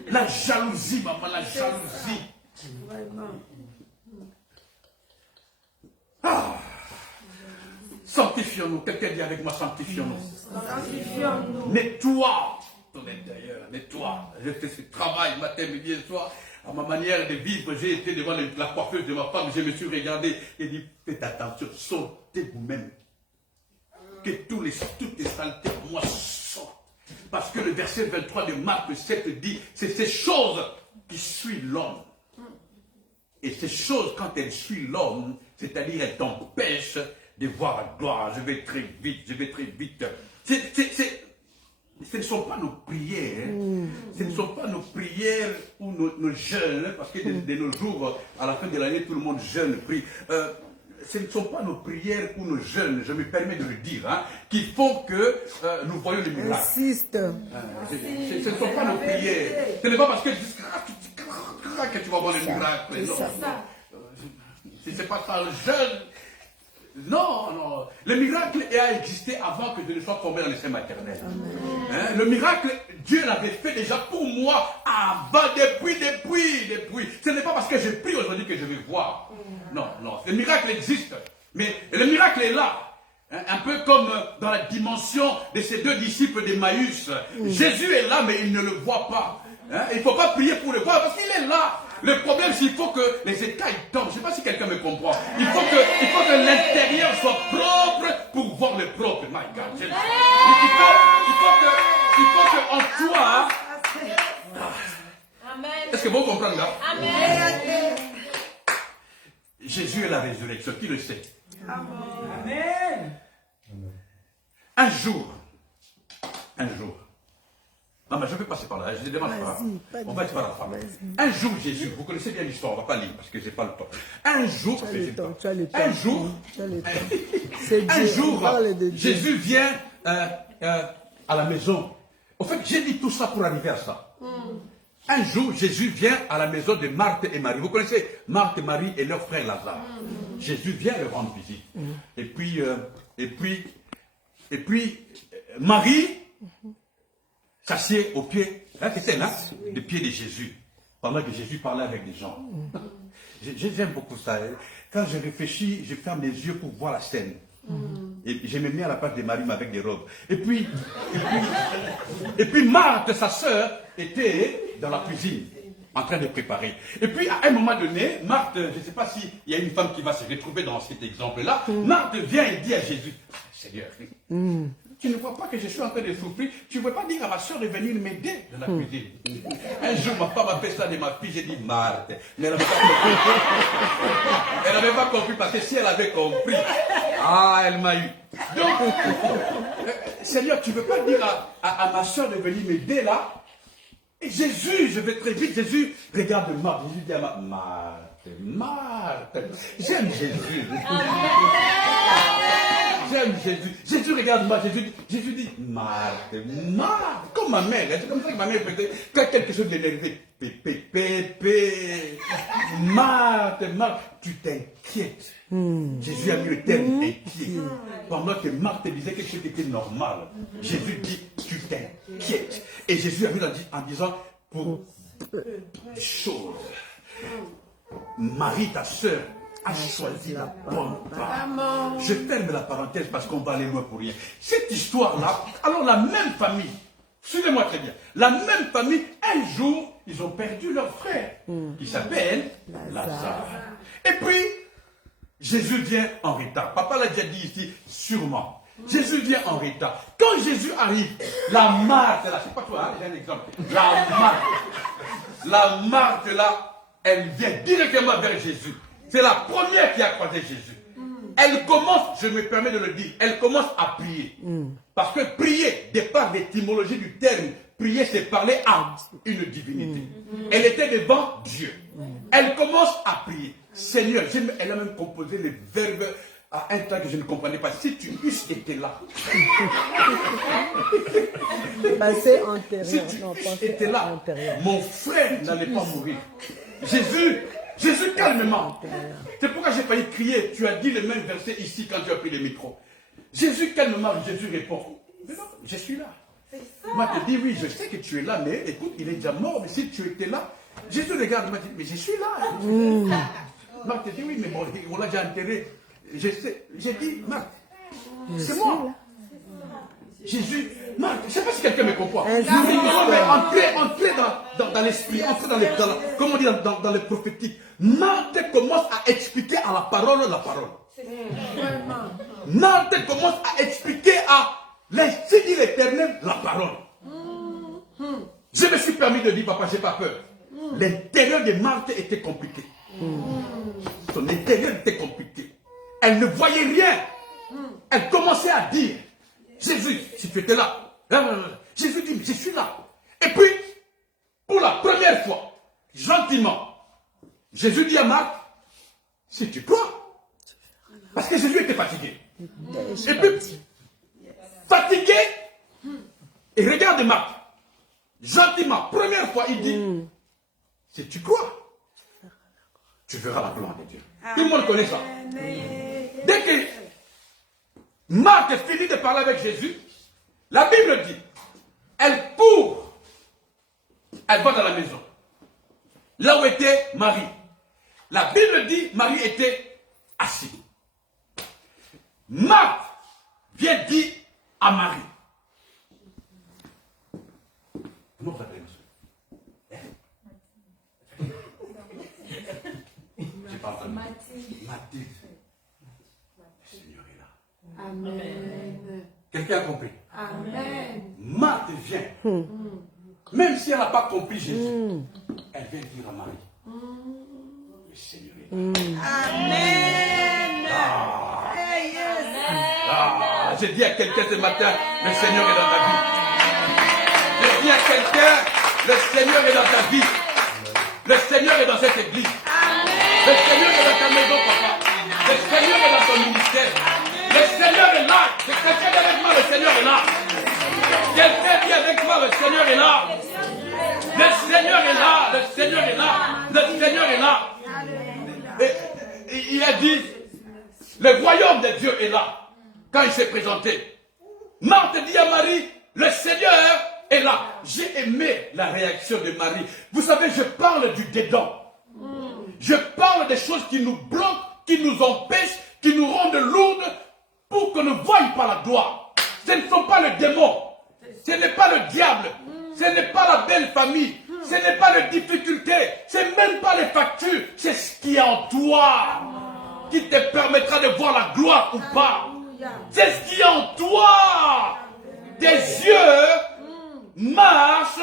La jalousie, maman, la jalousie. Ah. Sanctifions-nous. Quelqu'un dit avec moi, sanctifions-nous. Nettoie ton intérieur, nettoie. Je fais ce travail matin, midi et soir. À ma manière de vivre, j'ai été devant la coiffeuse de ma femme, je me suis regardé et dit, faites attention, sortez vous-même. Que toutes les saletés en moi sortent. Parce que le verset 23 de Marc 7 dit, c'est ces choses qui suivent l'homme. Et ces choses, quand elles suivent l'homme, c'est-à-dire elles t'empêchent de voir la gloire. Je vais très vite. Ce ne sont pas nos prières. Ce ne sont pas nos prières ou nos jeûnes, parce que de nos jours, à la fin de l'année, tout le monde jeûne, prie. Ce ne sont pas nos prières ou nos jeûnes, je me permets de le dire, qui font que nous voyons les miracles. Insiste. Ce ne sont pas nos prières. Ce n'est pas parce que que tu vas voir les miracles. Si ce n'est pas ça, le jeûne. Non. Le miracle a existé avant que je ne sois tombé dans le sein maternel. Le miracle, Dieu l'avait fait déjà pour moi avant, depuis. Ce n'est pas parce que je prie aujourd'hui que je vais voir. Non. Le miracle existe. Mais le miracle est là. Un peu comme dans la dimension de ces deux disciples d'Emmaüs. Jésus est là, mais il ne le voit pas. Il ne faut pas prier pour le voir parce qu'il est là. Le problème, c'est qu'il faut que les écailles tombent. Je ne sais pas si quelqu'un me comprend. Il faut que l'intérieur soit propre pour voir le propre. My God. Il faut que en toi. Est-ce que vous comprenez là? Amen. Jésus est la résurrection. Qui le sait? Amen. Un jour. Non, mais je vais passer par là, je ne dérange pas. On va être par la fin. Un jour, Jésus, vous connaissez bien l'histoire, on ne va pas lire parce que je n'ai pas le temps. Un jour, Jésus vient à la maison. En fait, j'ai dit tout ça pour arriver à ça. Un jour, Jésus vient à la maison de Marthe et Marie. Vous connaissez Marthe et Marie et leur frère Lazare. Jésus vient leur rendre visite. Et puis, Marie s'assied au pied, c'était là, des pieds de Jésus, pendant que Jésus parlait avec des gens. J'aime beaucoup ça. Quand je réfléchis, je ferme les yeux pour voir la scène. Et je me mets à la place de Marie, mais avec des robes. Et puis Marthe, sa sœur, était dans la cuisine, en train de préparer. Et puis, à un moment donné, Marthe, je ne sais pas s'il y a une femme qui va se retrouver dans cet exemple-là, Marthe vient et dit à Jésus, Seigneur, tu ne vois pas que je suis en train de souffrir, tu ne veux pas dire à ma soeur de venir m'aider dans la cuisine. Un jour, ma femme a fait ça de ma fille, j'ai dit Marthe. Mais elle n'avait pas compris. Elle n'avait pas compris parce que si elle avait compris, elle m'a eu. Donc, Seigneur, tu ne veux pas dire à ma soeur de venir m'aider là? Et Jésus, je vais très vite, Jésus regarde Marthe. Jésus dit à Marthe, j'aime Jésus. J'aime Jésus. Jésus regarde Marthe. Jésus dit, Marthe, comme ma mère. C'est comme ça que ma mère faisait. Quand quelque chose d'énervé. Pépé. Marthe, tu t'inquiètes. Jésus a mis le terme inquiet. Pendant que Marthe disait quelque chose qui était normal. Jésus dit, tu t'inquiètes. Et Jésus a mis en disant, pour des choses. Marie, ta sœur, a choisi la bonne part. Je ferme la parenthèse parce qu'on va aller loin pour rien. Cette histoire-là, alors la même famille, suivez-moi très bien, la même famille, un jour, ils ont perdu leur frère, qui s'appelle Lazare. Et puis, Jésus vient en retard. Papa l'a déjà dit ici, sûrement. Jésus vient en retard. Quand Jésus arrive, la Marthe, là, je ne sais pas toi, hein, j'ai un exemple. La Marthe, là, elle vient directement vers Jésus. C'est la première qui a croisé Jésus. Elle commence, je me permets de le dire, elle commence à prier. Parce que prier, départ l'étymologie du terme, prier, c'est parler à une divinité. Elle était devant Dieu. Elle commence à prier. Seigneur, elle a même composé les verbes à un temps que je ne comprenais pas. Si tu eusses été là. Passé antérieur. Si tu eusses été là, mon frère n'allait pas mourir. Jésus, calmement. C'est pourquoi j'ai failli crier. Tu as dit le même verset ici quand tu as pris le micro. Jésus, calmement, Jésus répond. Mais non, je suis là. Moi, je te dis, oui, je sais que tu es là, mais écoute, il est déjà mort. Mais si tu étais là, Jésus regarde, m'a dit, mais je suis là. Marc te dit, oui, mais bon, on l'a déjà enterré. Je sais. J'ai dit, Marc, c'est moi. Jésus, Marc, je ne sais pas si quelqu'un me comprend. Mais entrez dans l'esprit, entrez dans le prophétique. Marc commence à expliquer à la parole la parole. Marc commence à expliquer à l'Esprit de l'Éternel la parole. Je me suis permis de dire, papa, j'ai pas peur. L'intérieur de Marthe était compliqué. Son intérieur était compliqué. Elle ne voyait rien. Elle commençait à dire, Jésus, si tu étais là. Jésus dit, mais je suis là. Et puis, pour la première fois, gentiment, Jésus dit à Marthe, si tu crois. Parce que Jésus était fatigué. Et puis, fatigué, et regarde Marthe. Gentiment, première fois, il dit, si tu crois, tu verras la gloire de Dieu. Tout le monde connaît ça. Dès que Marthe finit de parler avec Jésus, la Bible dit, elle court, elle va dans la maison. Là où était Marie. La Bible dit, Marie était assise. Marthe vient dire à Marie, non, ça j'ai pas entendu. Mathilde. Le Seigneur est là. Amen. Quelqu'un a compris? Amen. Marthe vient. Même si elle n'a pas compris Jésus, elle vient dire à Marie, le Seigneur est là. Amen. J'ai dit à quelqu'un ce matin, le Seigneur est dans ta vie. J'ai dit à quelqu'un, le Seigneur est dans ta vie. Le Seigneur est dans cette église. Le Seigneur est dans ta maison, papa. Le Seigneur est dans ton ministère. Le Seigneur est là. Quelqu'un est avec moi, le Seigneur est là. Quelqu'un est avec moi, le Seigneur est là. Le Seigneur est là. Le Seigneur est là. Le Seigneur est là. Et il a dit, le royaume de Dieu est là. Quand il s'est présenté, Marthe dit à Marie, le Seigneur est là. J'ai aimé la réaction de Marie. Vous savez, je parle du dedans. Je parle des choses qui nous bloquent, qui nous empêchent, qui nous rendent lourdes pour qu'on ne voie pas la gloire. Ce ne sont pas le démon. Ce n'est pas le diable. Ce n'est pas la belle famille. Ce n'est pas les difficultés. Ce n'est même pas les factures. C'est ce qui est en toi qui te permettra de voir la gloire ou pas. C'est ce qui est en toi. Tes yeux marchent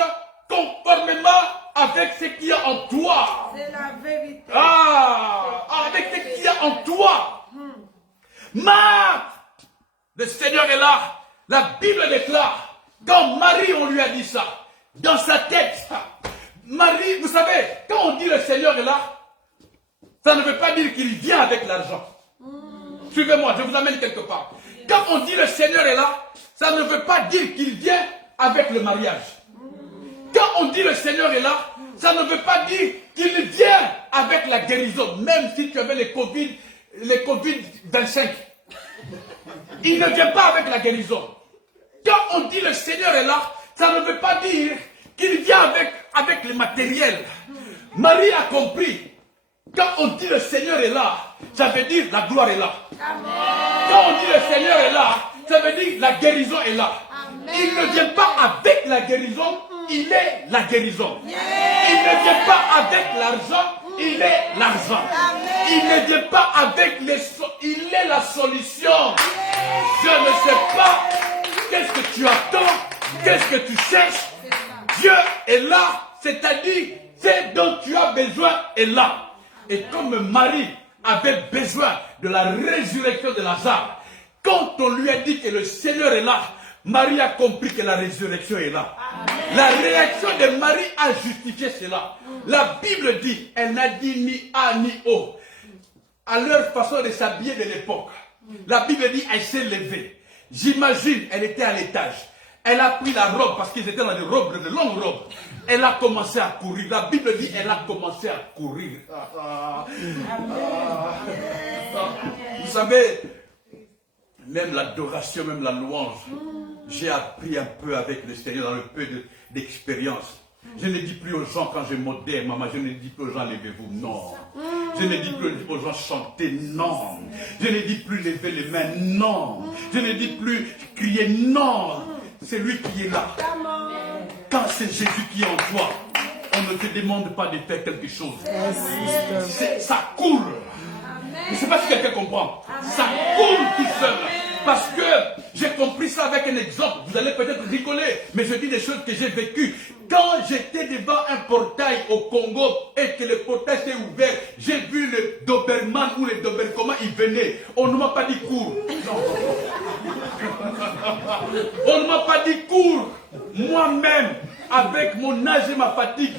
conformément avec ce qui est en toi. C'est la vérité. Avec ce qui est en toi. Marthe, le Seigneur est là. La Bible déclare, quand Marie, on lui a dit ça, dans sa tête, Marie, vous savez, quand on dit le Seigneur est là, ça ne veut pas dire qu'il vient avec l'argent. Suivez-moi, je vous amène quelque part. Quand on dit le Seigneur est là, ça ne veut pas dire qu'il vient avec le mariage. Quand on dit le Seigneur est là, ça ne veut pas dire qu'il vient avec la guérison, même si tu avais les Covid-25. Il ne vient pas avec la guérison. Quand on dit le Seigneur est là, ça ne veut pas dire qu'il vient avec le matériel. Marie a compris. Quand on dit le Seigneur est là, ça veut dire la gloire est là. Quand on dit le Seigneur est là, ça veut dire la guérison est là. Il ne vient pas avec la guérison, il est la guérison. Il ne vient vient pas avec l'argent, il est l'argent. Il ne vient pas avec il est la solution. Je ne sais pas qu'est-ce que tu attends, qu'est-ce que tu cherches. Dieu est là, c'est-à-dire, ce dont tu as besoin est là. Et comme Marie avait besoin de la résurrection de Lazare, quand on lui a dit que le Seigneur est là, Marie a compris que la résurrection est là. La réaction de Marie a justifié cela. La Bible dit, elle n'a dit ni A ni O. À leur façon de s'habiller de l'époque, la Bible dit, elle s'est levée. J'imagine, elle était à l'étage. Elle a pris la robe, parce qu'ils étaient dans des robes, de longues robes. Elle a commencé à courir. La Bible dit, elle a commencé à courir. Vous savez, même l'adoration, même la louange, j'ai appris un peu avec le Seigneur dans le peu d'expérience. Je ne dis plus aux gens quand je modère, maman, je ne dis plus aux gens levez-vous, non. Je ne dis plus aux gens chantez, non. Je ne dis plus levez les mains, non. Je ne dis plus crier, non. C'est lui qui est là. Quand c'est Jésus qui est en toi, on ne te demande pas de faire quelque chose. Ça coule. Je ne sais pas si quelqu'un comprend. Ça coule tout seul. Parce que j'ai compris ça avec un exemple. Vous allez peut-être rigoler, mais je dis des choses que j'ai vécues. Quand j'étais devant un portail au Congo et que le portail s'est ouvert, j'ai vu le Doberman ou le Dobercoman, il venait. On ne m'a pas dit cours. Non. On ne m'a pas dit cours. Moi-même, avec mon âge et ma fatigue.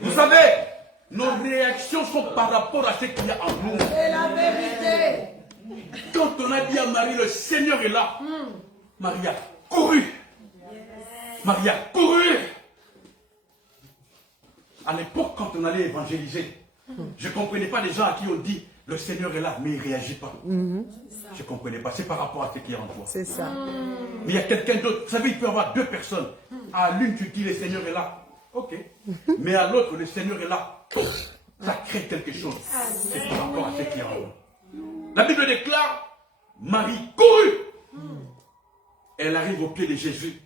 Vous savez, nos réactions sont par rapport à ce qu'il y a en nous. C'est la vérité. Quand on a dit à Marie, le Seigneur est là, Marie a couru. Marie a couru. À l'époque, quand on allait évangéliser, je ne comprenais pas les gens à qui on dit, le Seigneur est là, mais il ne réagit pas. Je ne comprenais pas. C'est par rapport à ce qui est en toi. C'est ça. Mais il y a quelqu'un d'autre. Vous savez, il peut y avoir deux personnes. À l'une, tu dis, le Seigneur est là. Ok. Mais à l'autre, le Seigneur est là. Ça crée quelque chose. C'est par rapport à ce qui est en nous. La Bible déclare, Marie courut. Elle arrive au pied de Jésus.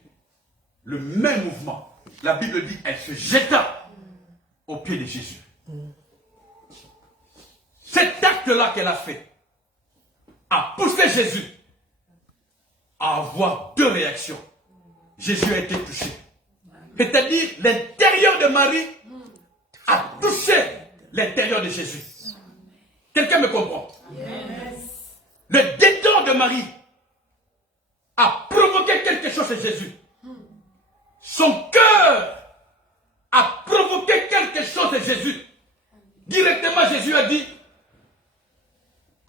Le même mouvement. La Bible dit, elle se jeta au pied de Jésus. Cet acte-là qu'elle a fait a poussé Jésus à avoir deux réactions. Jésus a été touché. C'est-à-dire, l'intérieur de Marie a touché l'intérieur de Jésus. Quelqu'un me comprend? Le dédain de Marie a provoqué quelque chose chez Jésus. Son cœur a provoqué quelque chose chez Jésus. Directement, Jésus a dit,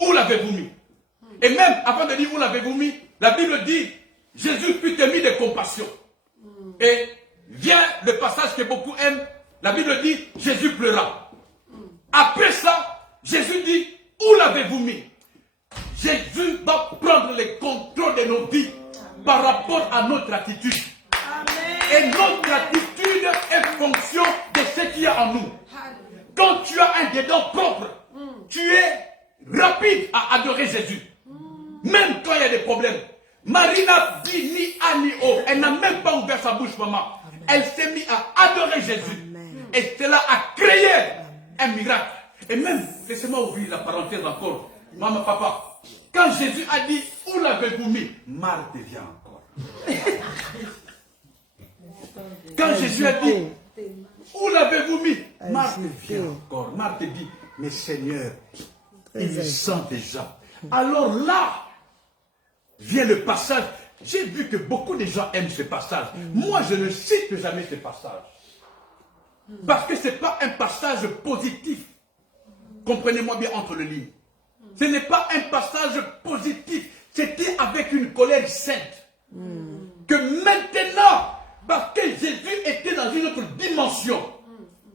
où l'avez-vous mis? Et même, avant de dire où l'avez-vous mis, la Bible dit, Jésus fut ému de compassion. Et vient le passage que beaucoup aiment, la Bible dit, Jésus pleura. Après ça, Jésus dit, où l'avez-vous mis? Jésus va prendre le contrôle de nos vies par rapport à notre attitude. Et notre attitude est fonction de ce qu'il y a en nous. Quand tu as un dedans propre, tu es rapide à adorer Jésus. Même quand il y a des problèmes. Marie n'a dit ni A ni O. Elle n'a même pas ouvert sa bouche, maman. Elle s'est mise à adorer Jésus. Et cela a créé un miracle. Et même, laissez-moi ouvrir la parenthèse encore. Maman, papa, quand Jésus a dit, où l'avez-vous mis? Marthe vient encore. Quand Jésus a dit, où l'avez-vous mis? Marthe vient encore. Marthe dit, mais Seigneur, il le sent déjà. Alors là, vient le passage. J'ai vu que beaucoup de gens aiment ce passage. Moi, je ne cite jamais ce passage. Parce que ce n'est pas un passage positif. Comprenez-moi bien entre les lignes. Ce n'est pas un passage positif. C'était avec une colère sainte. Que maintenant, parce que Jésus était dans une autre dimension,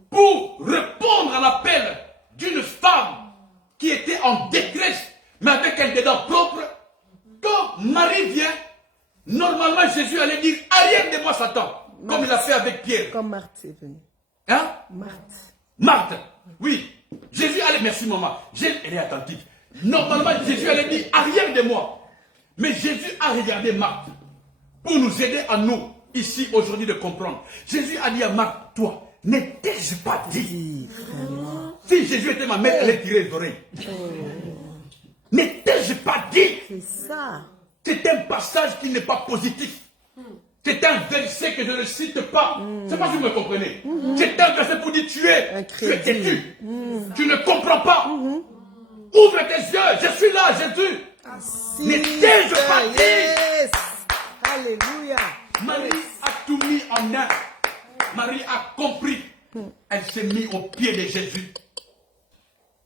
pour répondre à l'appel d'une femme qui était en détresse, mais avec un dedans propre, quand Marie vient, normalement Jésus allait dire, arrière de moi Satan, comme il a fait avec Pierre. Comme Marthe est venue. Hein? Marthe. Oui. Jésus allait, merci maman, elle est attentive. Normalement Jésus allait dire, arrière de moi. Mais Jésus a regardé Marthe, pour nous aider à nous, ici aujourd'hui de comprendre. Jésus a dit à Marthe, toi, n'étais-je pas dit? Si Jésus était ma mère, elle allait tirer les oreilles. N'étais-je pas dit? C'est ça. C'est un passage qui n'est pas positif. C'est un verset que je ne cite pas. Je ne sais pas si vous me comprenez. C'est un verset pour dire tu es têtu. Tu ne comprends pas. Ouvre tes yeux. Je suis là, Jésus. N'étais-je pas dit? Yes. Alléluia. Marie a tout mis en un. Marie a compris. Elle s'est mise au pied de Jésus.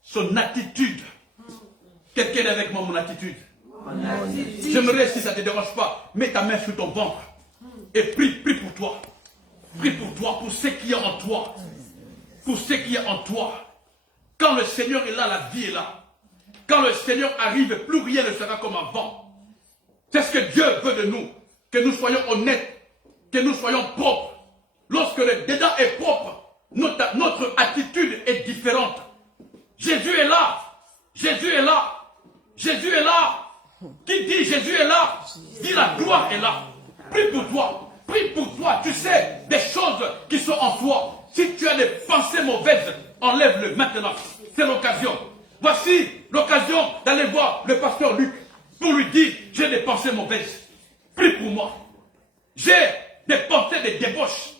Son attitude. Quelqu'un est avec moi, mon attitude. J'aimerais, si ça ne te dérange pas, mets ta main sur ton ventre et prie pour toi. Prie pour toi, pour ce qui est en toi. Pour ce qui est en toi. Quand le Seigneur est là, la vie est là. Quand le Seigneur arrive, plus rien ne sera comme avant. C'est ce que Dieu veut de nous. Que nous soyons honnêtes, que nous soyons propres. Lorsque le dedans est propre, notre attitude est différente. Jésus est là. Jésus est là. Jésus est là. Qui dit Jésus est là, dit la gloire est là. Prie pour toi. Prie pour toi. Tu sais des choses qui sont en toi. Si tu as des pensées mauvaises, enlève-le maintenant. C'est l'occasion. Voici l'occasion d'aller voir le pasteur Luc pour lui dire, j'ai des pensées mauvaises. Prie pour moi. J'ai des pensées de débauche.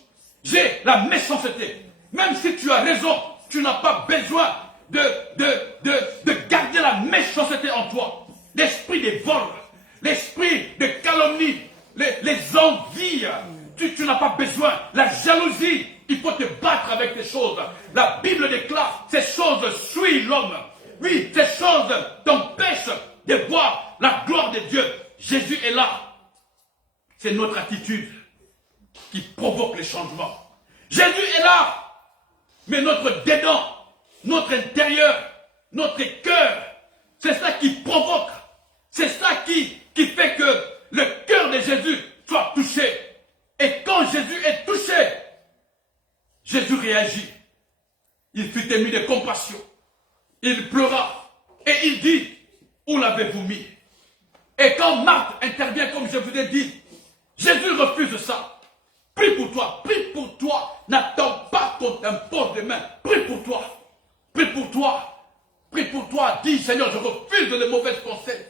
J'ai la méchanceté. Même si tu as raison, tu n'as pas besoin de garder la méchanceté en toi. L'esprit des vols, l'esprit de calomnie, les envies. Tu n'as pas besoin. La jalousie, il faut te battre avec ces choses. La Bible déclare, ces choses suivent l'homme. Oui, ces choses t'empêchent de voir la gloire de Dieu. Jésus est là. C'est notre attitude qui provoque les changements. Jésus est là. Mais notre dedans, notre intérieur, notre cœur, c'est ça qui provoque. C'est ça qui fait que le cœur de Jésus soit touché. Et quand Jésus est touché, Jésus réagit. Il fut ému de compassion. Il pleura. Et il dit, où l'avez-vous mis? Et quand Marthe intervient, comme je vous ai dit, Jésus refuse ça. Prie pour toi. Prie pour toi. N'attends pas qu'on t'impose des mains. Prie pour toi. Prie pour toi. Prie pour toi. Dis, Seigneur, je refuse les mauvaises pensées.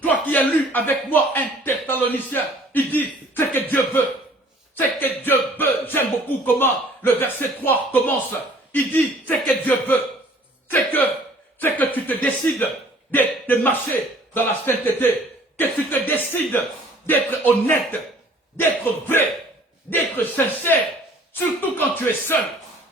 Toi qui as lu avec moi un Thessalonicien, il dit, c'est que Dieu veut. C'est que Dieu veut. J'aime beaucoup comment le verset 3 commence. Il dit, c'est que Dieu veut. C'est que tu te décides de marcher dans la sainteté. Que tu te décides d'être honnête, d'être vrai, d'être sincère. Surtout quand tu es seul,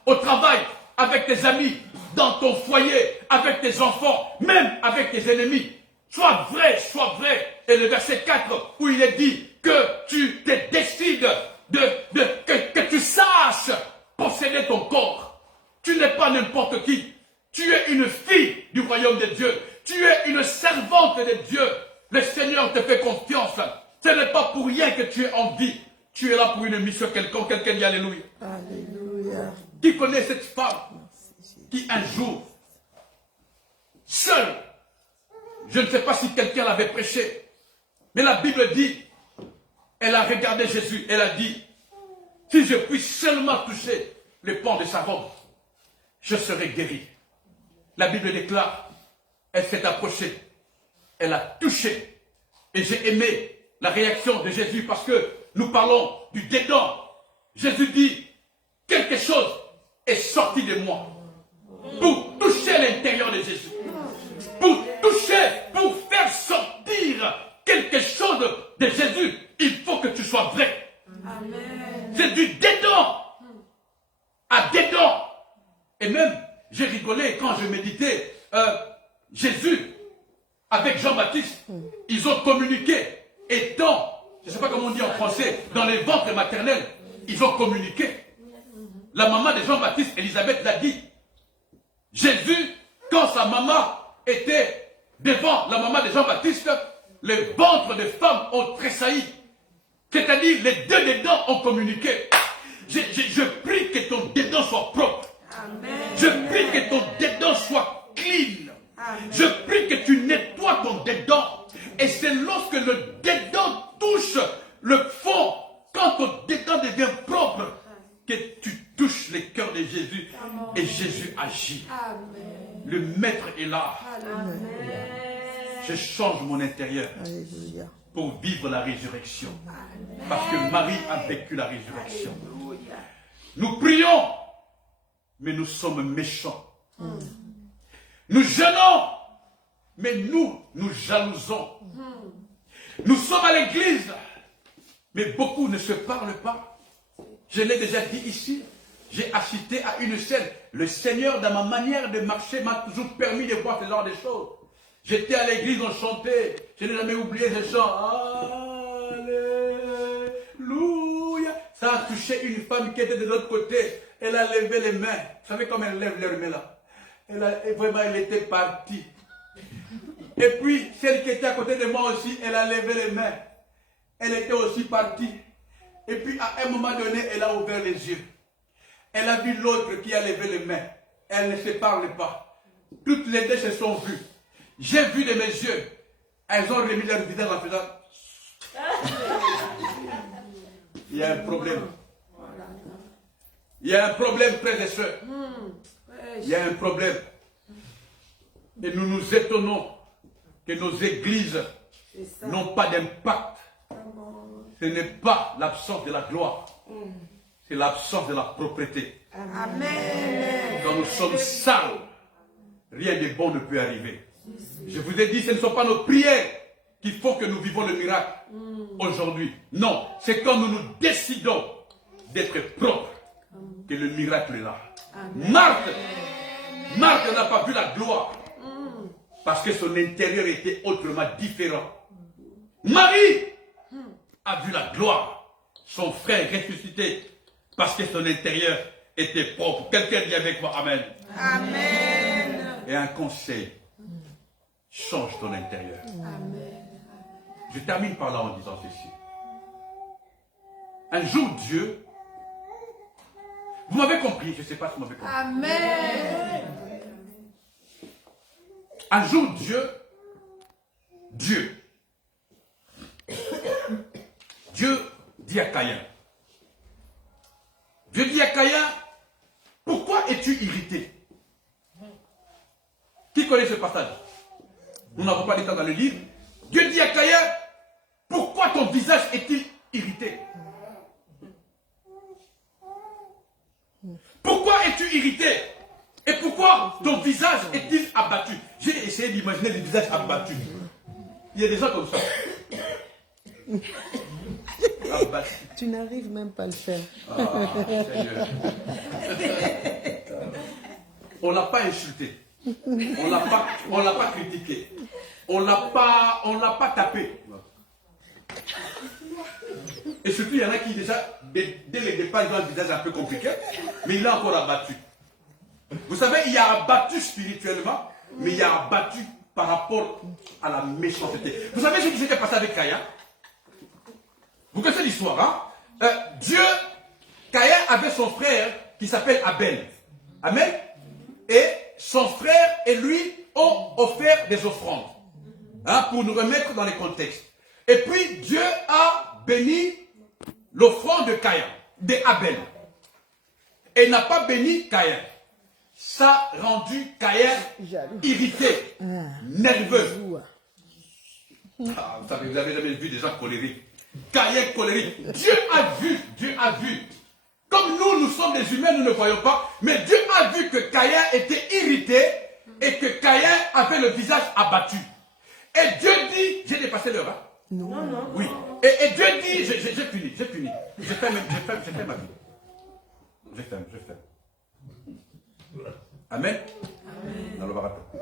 au travail, avec tes amis, dans ton foyer, avec tes enfants, même avec tes ennemis. Sois vrai, sois vrai. Et le verset 4 où il est dit que tu te décides que tu saches posséder ton corps. Tu n'es pas n'importe qui. Tu es une fille du royaume de Dieu. Tu es une servante de Dieu. Le Seigneur te fait confiance. Ce n'est pas pour rien que tu es en vie. Tu es là pour une mission quelconque. Quelqu'un dit Alléluia. Alléluia. Qui connaît cette femme qui un jour, seule, je ne sais pas si quelqu'un l'avait prêché, mais la Bible dit, elle a regardé Jésus, elle a dit, si je puis seulement toucher le pan de sa robe, je serai guéri. La Bible déclare, elle s'est approchée, elle a touché, et j'ai aimé la réaction de Jésus parce que nous parlons du dedans. Jésus dit, quelque chose est sorti de moi pour toucher l'intérieur de Jésus. Pour toucher, pour faire sortir quelque chose de Jésus, il faut que tu sois vrai. Amen. C'est du dedans à dedans. Et même, j'ai rigolé quand je méditais, Jésus, avec Jean-Baptiste, ils ont communiqué, étant, je ne sais pas comment on dit en français, dans les ventres maternels, ils ont communiqué. La maman de Jean-Baptiste, Élisabeth, l'a dit. Jésus, quand sa maman était devant la maman de Jean-Baptiste, les ventres des femmes ont tressailli. C'est-à-dire, les deux dedans ont communiqué. Je prie que ton dedans soit propre. Amen. Je prie que ton dedans soit clean. Amen. Je prie que tu nettoies ton dedans. Et c'est lorsque le dedans touche le fond, quand dedans devient propre, que tu touches les cœurs de Jésus et Jésus agit. Amen. Le Maître est là. Amen. Je change mon intérieur Alléluia. pour vivre la résurrection. Parce que Marie a vécu la résurrection. Alléluia. Nous prions, mais nous sommes méchants. Nous jeûnons, mais nous jalousons. Nous sommes à l'église, mais beaucoup ne se parlent pas. Je l'ai déjà dit ici, j'ai assisté à une scène. Le Seigneur, dans ma manière de marcher, m'a toujours permis de voir ce genre de choses. J'étais à l'église, on chantait. Je n'ai jamais oublié ce chant. Alléluia. Ça a touché une femme qui était de l'autre côté. Elle a levé les mains. Vous savez comment elle lève les mains là? Vraiment, elle était partie. Et puis, celle qui était à côté de moi aussi, elle a levé les mains. Elle était aussi partie. Et puis, à un moment donné, elle a ouvert les yeux. Elle a vu l'autre qui a levé les mains. Elle ne se parle pas. Toutes les deux se sont vues. J'ai vu de mes yeux. Elles ont remis leur visage en faisant... Il y a un problème. Il y a un problème, frères et sœurs. Il y a un problème. Et nous nous étonnons que nos églises n'ont pas d'impact. Ce n'est pas l'absence de la gloire. C'est l'absence de la propreté. Amen. Quand nous sommes sales, rien de bon ne peut arriver. Je vous ai dit, ce ne sont pas nos prières qui font que nous vivons le miracle aujourd'hui. Non, c'est quand nous nous décidons d'être propres que le miracle est là. Marthe n'a pas vu la gloire parce que son intérieur était autrement différent. Marie a vu la gloire, son frère ressuscité, parce que son intérieur était propre. Quelqu'un dit avec moi Amen. Amen. Et un conseil, change ton intérieur. Amen. Je termine par là en disant ceci. Un jour Dieu, vous m'avez compris, je ne sais pas si vous m'avez compris. Amen. Un jour Dieu dit à Caïn, Dieu dit à Caïn, pourquoi es-tu irrité? Qui connaît ce passage? Nous n'avons pas le temps dans le livre. Dieu dit à Caïn, pourquoi ton visage est-il irrité? Pourquoi es-tu irrité? Et pourquoi ton visage est-il abattu? J'ai essayé d'imaginer le visage abattu. Il y a des gens comme ça. Abattu. Tu n'arrives même pas à le faire. Ah, Seigneur. On ne l'a pas insulté. On ne l'a pas critiqué. On ne l'a pas tapé. Et surtout, il y en a qui déjà, dès le départ, ils ont un visage un peu compliqué, mais il est encore abattu. Vous savez, il y a abattu spirituellement, mais il y a abattu par rapport à la méchanceté. Vous savez ce qui s'était passé avec Caïn? Vous connaissez l'histoire, hein? Caïn avait son frère qui s'appelle Abel. Amen. Et son frère et lui ont offert des offrandes. Hein, pour nous remettre dans les contextes. Et puis Dieu a béni l'offrande de Caïn, d'Abel. Et n'a pas béni Caïn. Ça a rendu Caïn irrité, nerveux. Ah, vous savez, vous avez jamais vu des gens colériques. Caïn colérique. Dieu a vu. Comme nous sommes des humains, nous ne voyons pas. Mais Dieu a vu que Caïn était irrité et que Caïn avait le visage abattu. Et Dieu dit, j'ai dépassé l'heure. Hein? Non. Oui. Et Dieu dit, j'ai fini. J'ai fait ma vie. Je ferme. Amen. Alors, on va rappeler.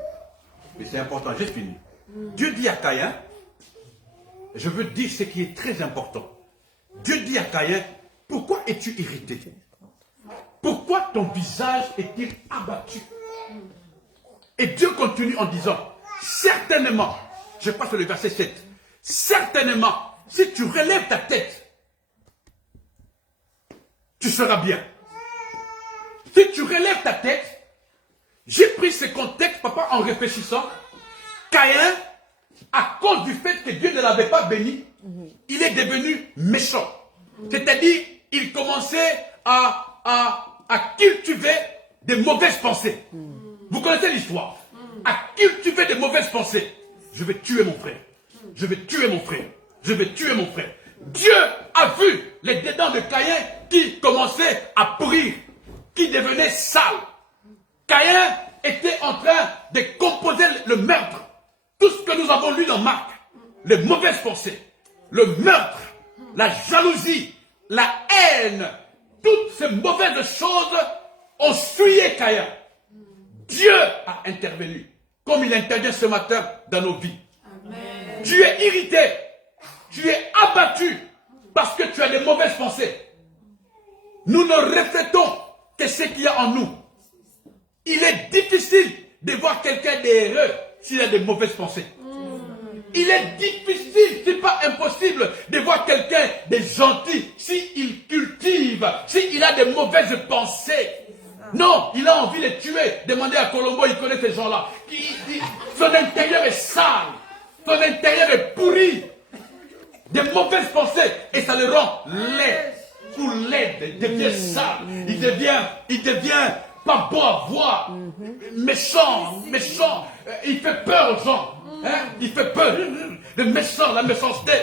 Mais c'est important, j'ai fini. Dieu dit à Caïn, je veux dire ce qui est très important. Dieu dit à Caïn, pourquoi es-tu irrité? Pourquoi ton visage est-il abattu? Et Dieu continue en disant, certainement, je passe le verset 7, certainement, si tu relèves ta tête, tu seras bien. Si tu relèves ta tête, j'ai pris ce contexte, papa, en réfléchissant, Caïn, à cause du fait que Dieu ne l'avait pas béni, il est devenu méchant. C'est-à-dire, il commençait à cultiver des mauvaises pensées. Vous connaissez l'histoire. À cultiver des mauvaises pensées. Je vais tuer mon frère. Je vais tuer mon frère. Je vais tuer mon frère. Dieu a vu les dédains de Caïn qui commençaient à pourrir, qui devenaient sales. Caïn était en train de composer le meurtre. Tout ce que nous avons lu dans Marc, les mauvaises pensées, le meurtre, la jalousie, la haine, toutes ces mauvaises choses ont souillé Caïn. Dieu a intervenu, comme il intervient ce matin dans nos vies. Amen. Tu es irrité, tu es abattu parce que tu as des mauvaises pensées. Nous ne reflétons que ce qu'il y a en nous. Il est difficile de voir quelqu'un d'heureux s'il a des mauvaises pensées. Il est difficile, c'est pas impossible, de voir quelqu'un de gentil s'il cultive, s'il a des mauvaises pensées. Non, il a envie de tuer. Demandez à Colombo, il connaît ces gens-là. Son intérieur est sale, son intérieur est pourri. Des mauvaises pensées et ça le rend laid. Tout laid, il devient sale, il devient pas beau à voir, méchant, il fait peur aux gens, hein? Il fait peur, le méchant, la méchanceté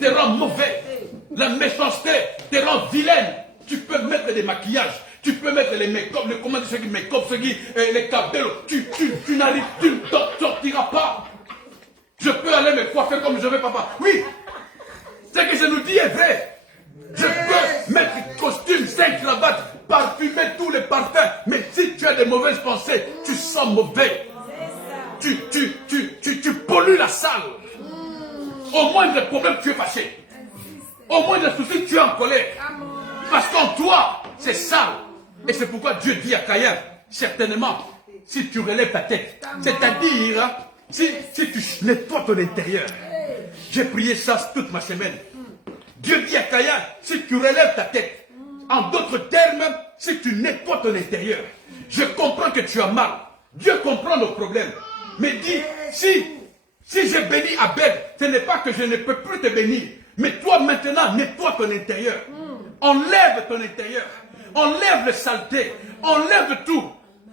te rend mauvais, la méchanceté te rend vilaine. Tu peux mettre des maquillages, tu peux mettre les make-up, ceux qui make-up, les cabellos, tu ne t'en sortiras pas. Je peux aller me coiffer comme je veux, papa. Oui, ce que je nous dis est vrai. Je peux mettre costume, 5 cravates, parfumer tous les parfums. Mais si tu as des mauvaises pensées, tu sens mauvais. Tu pollues la salle. Au moindre problème, tu es fâché. Au moindre souci, tu es en colère. Parce qu'en toi, c'est sale. Et c'est pourquoi Dieu dit à Caïn, certainement, si tu relèves ta tête, c'est-à-dire, si tu nettoies ton intérieur. J'ai prié ça toute ma semaine. Dieu dit à Caïn, si tu relèves ta tête, en d'autres termes, si tu nettoies ton intérieur, je comprends que tu as mal. Dieu comprend nos problèmes. Mais dis, si j'ai béni Abel, ce n'est pas que je ne peux plus te bénir. Mais toi maintenant, nettoie ton intérieur. Enlève ton intérieur. Enlève les saletés. Enlève tout.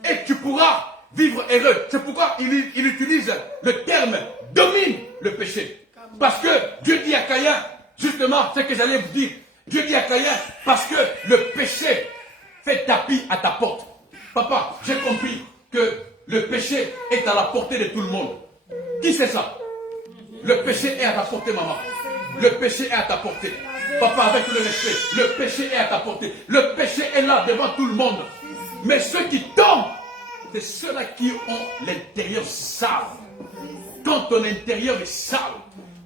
Et tu pourras vivre heureux. C'est pourquoi il utilise le terme domine le péché. Parce que Dieu dit à Caïn, justement, ce que j'allais vous dire. Dieu dit à Caïn, parce que le péché fait tapis à ta porte. Papa, j'ai compris que le péché est à la portée de tout le monde. Qui sait ça? Le péché est à ta portée, maman. Le péché est à ta portée. Papa, avec le respect, le péché est à ta portée. Le péché est là devant tout le monde. Mais ceux qui tombent, c'est ceux-là qui ont l'intérieur sale. Quand ton intérieur est sale,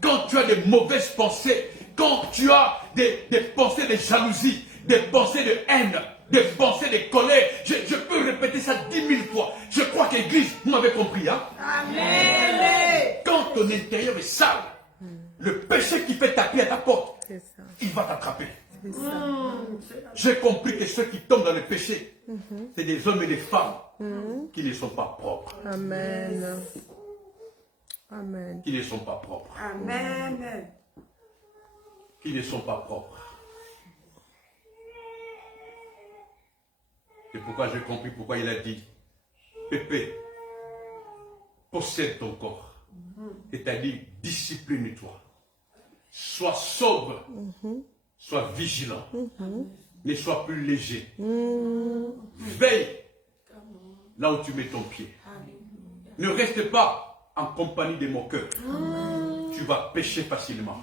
quand tu as des mauvaises pensées, quand tu as des pensées de jalousie, des pensées de haine, des pensées de colère, je peux répéter ça 10 000 fois. Je crois que l'église, vous m'avez compris, hein? Amen. Quand ton intérieur est sale, le péché qui fait taper à ta porte, il va t'attraper. J'ai compris que ceux qui tombent dans le péché, c'est des hommes et des femmes qui ne sont pas propres. Amen. Amen. Qui ne sont pas propres. Amen. Qui ne sont pas propres. C'est pourquoi j'ai compris pourquoi il a dit, Pépé, possède ton corps. C'est-à-dire, discipline-toi. Sois sobre. Sois vigilant. Ne sois plus léger. Veille là où tu mets ton pied. Ne reste pas en compagnie des moqueurs. Tu vas pécher facilement.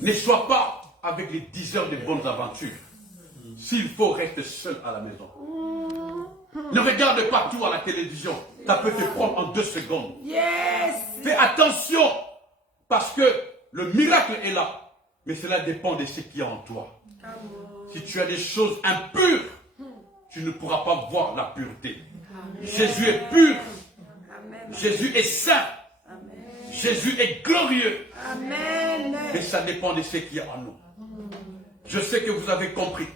Ne sois pas avec les 10 heures de bonnes aventures. S'il faut, reste seul à la maison. Ne regarde pas tout à la télévision. Ça peut te prendre en 2 secondes. Fais attention. Parce que le miracle est là. Mais cela dépend de ce qu'il y a en toi. Si tu as des choses impures, tu ne pourras pas voir la pureté. Jésus est pur. Jésus est saint. Jésus est glorieux. Mais ça dépend de ce qu'il y a en nous. Je sais que vous avez compris.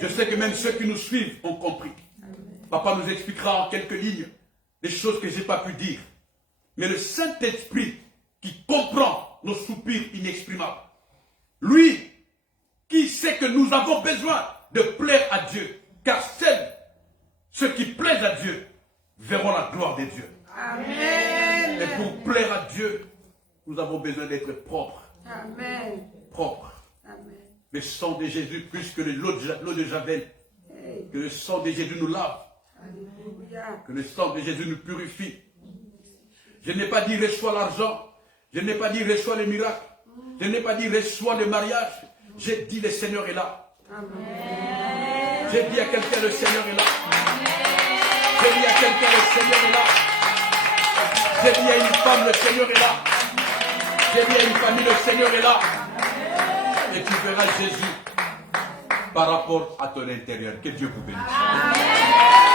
Je sais que même ceux qui nous suivent ont compris. Papa nous expliquera en quelques lignes les choses que je n'ai pas pu dire. Mais le Saint-Esprit qui comprend nos soupirs inexprimables Lui qui sait que nous avons besoin de plaire à Dieu, car ceux qui plaisent à Dieu verront la gloire de Dieu. Amen. Et pour plaire à Dieu, nous avons besoin d'être propres. Amen. Propres. Amen. Le sang de Jésus, plus que l'eau de Javel, que le sang de Jésus nous lave, Alléluia. que le sang de Jésus nous purifie. Je n'ai pas dit reçois l'argent, je n'ai pas dit reçois les miracles, je n'ai pas dit reçois le mariage, j'ai dit le Seigneur est là. Amen. J'ai dit à quelqu'un le Seigneur est là. J'ai dit à quelqu'un le Seigneur est là. J'ai dit à une femme le Seigneur est là. J'ai dit à une famille le Seigneur est là. Et tu verras Jésus par rapport à ton intérieur. Que Dieu vous bénisse. Amen.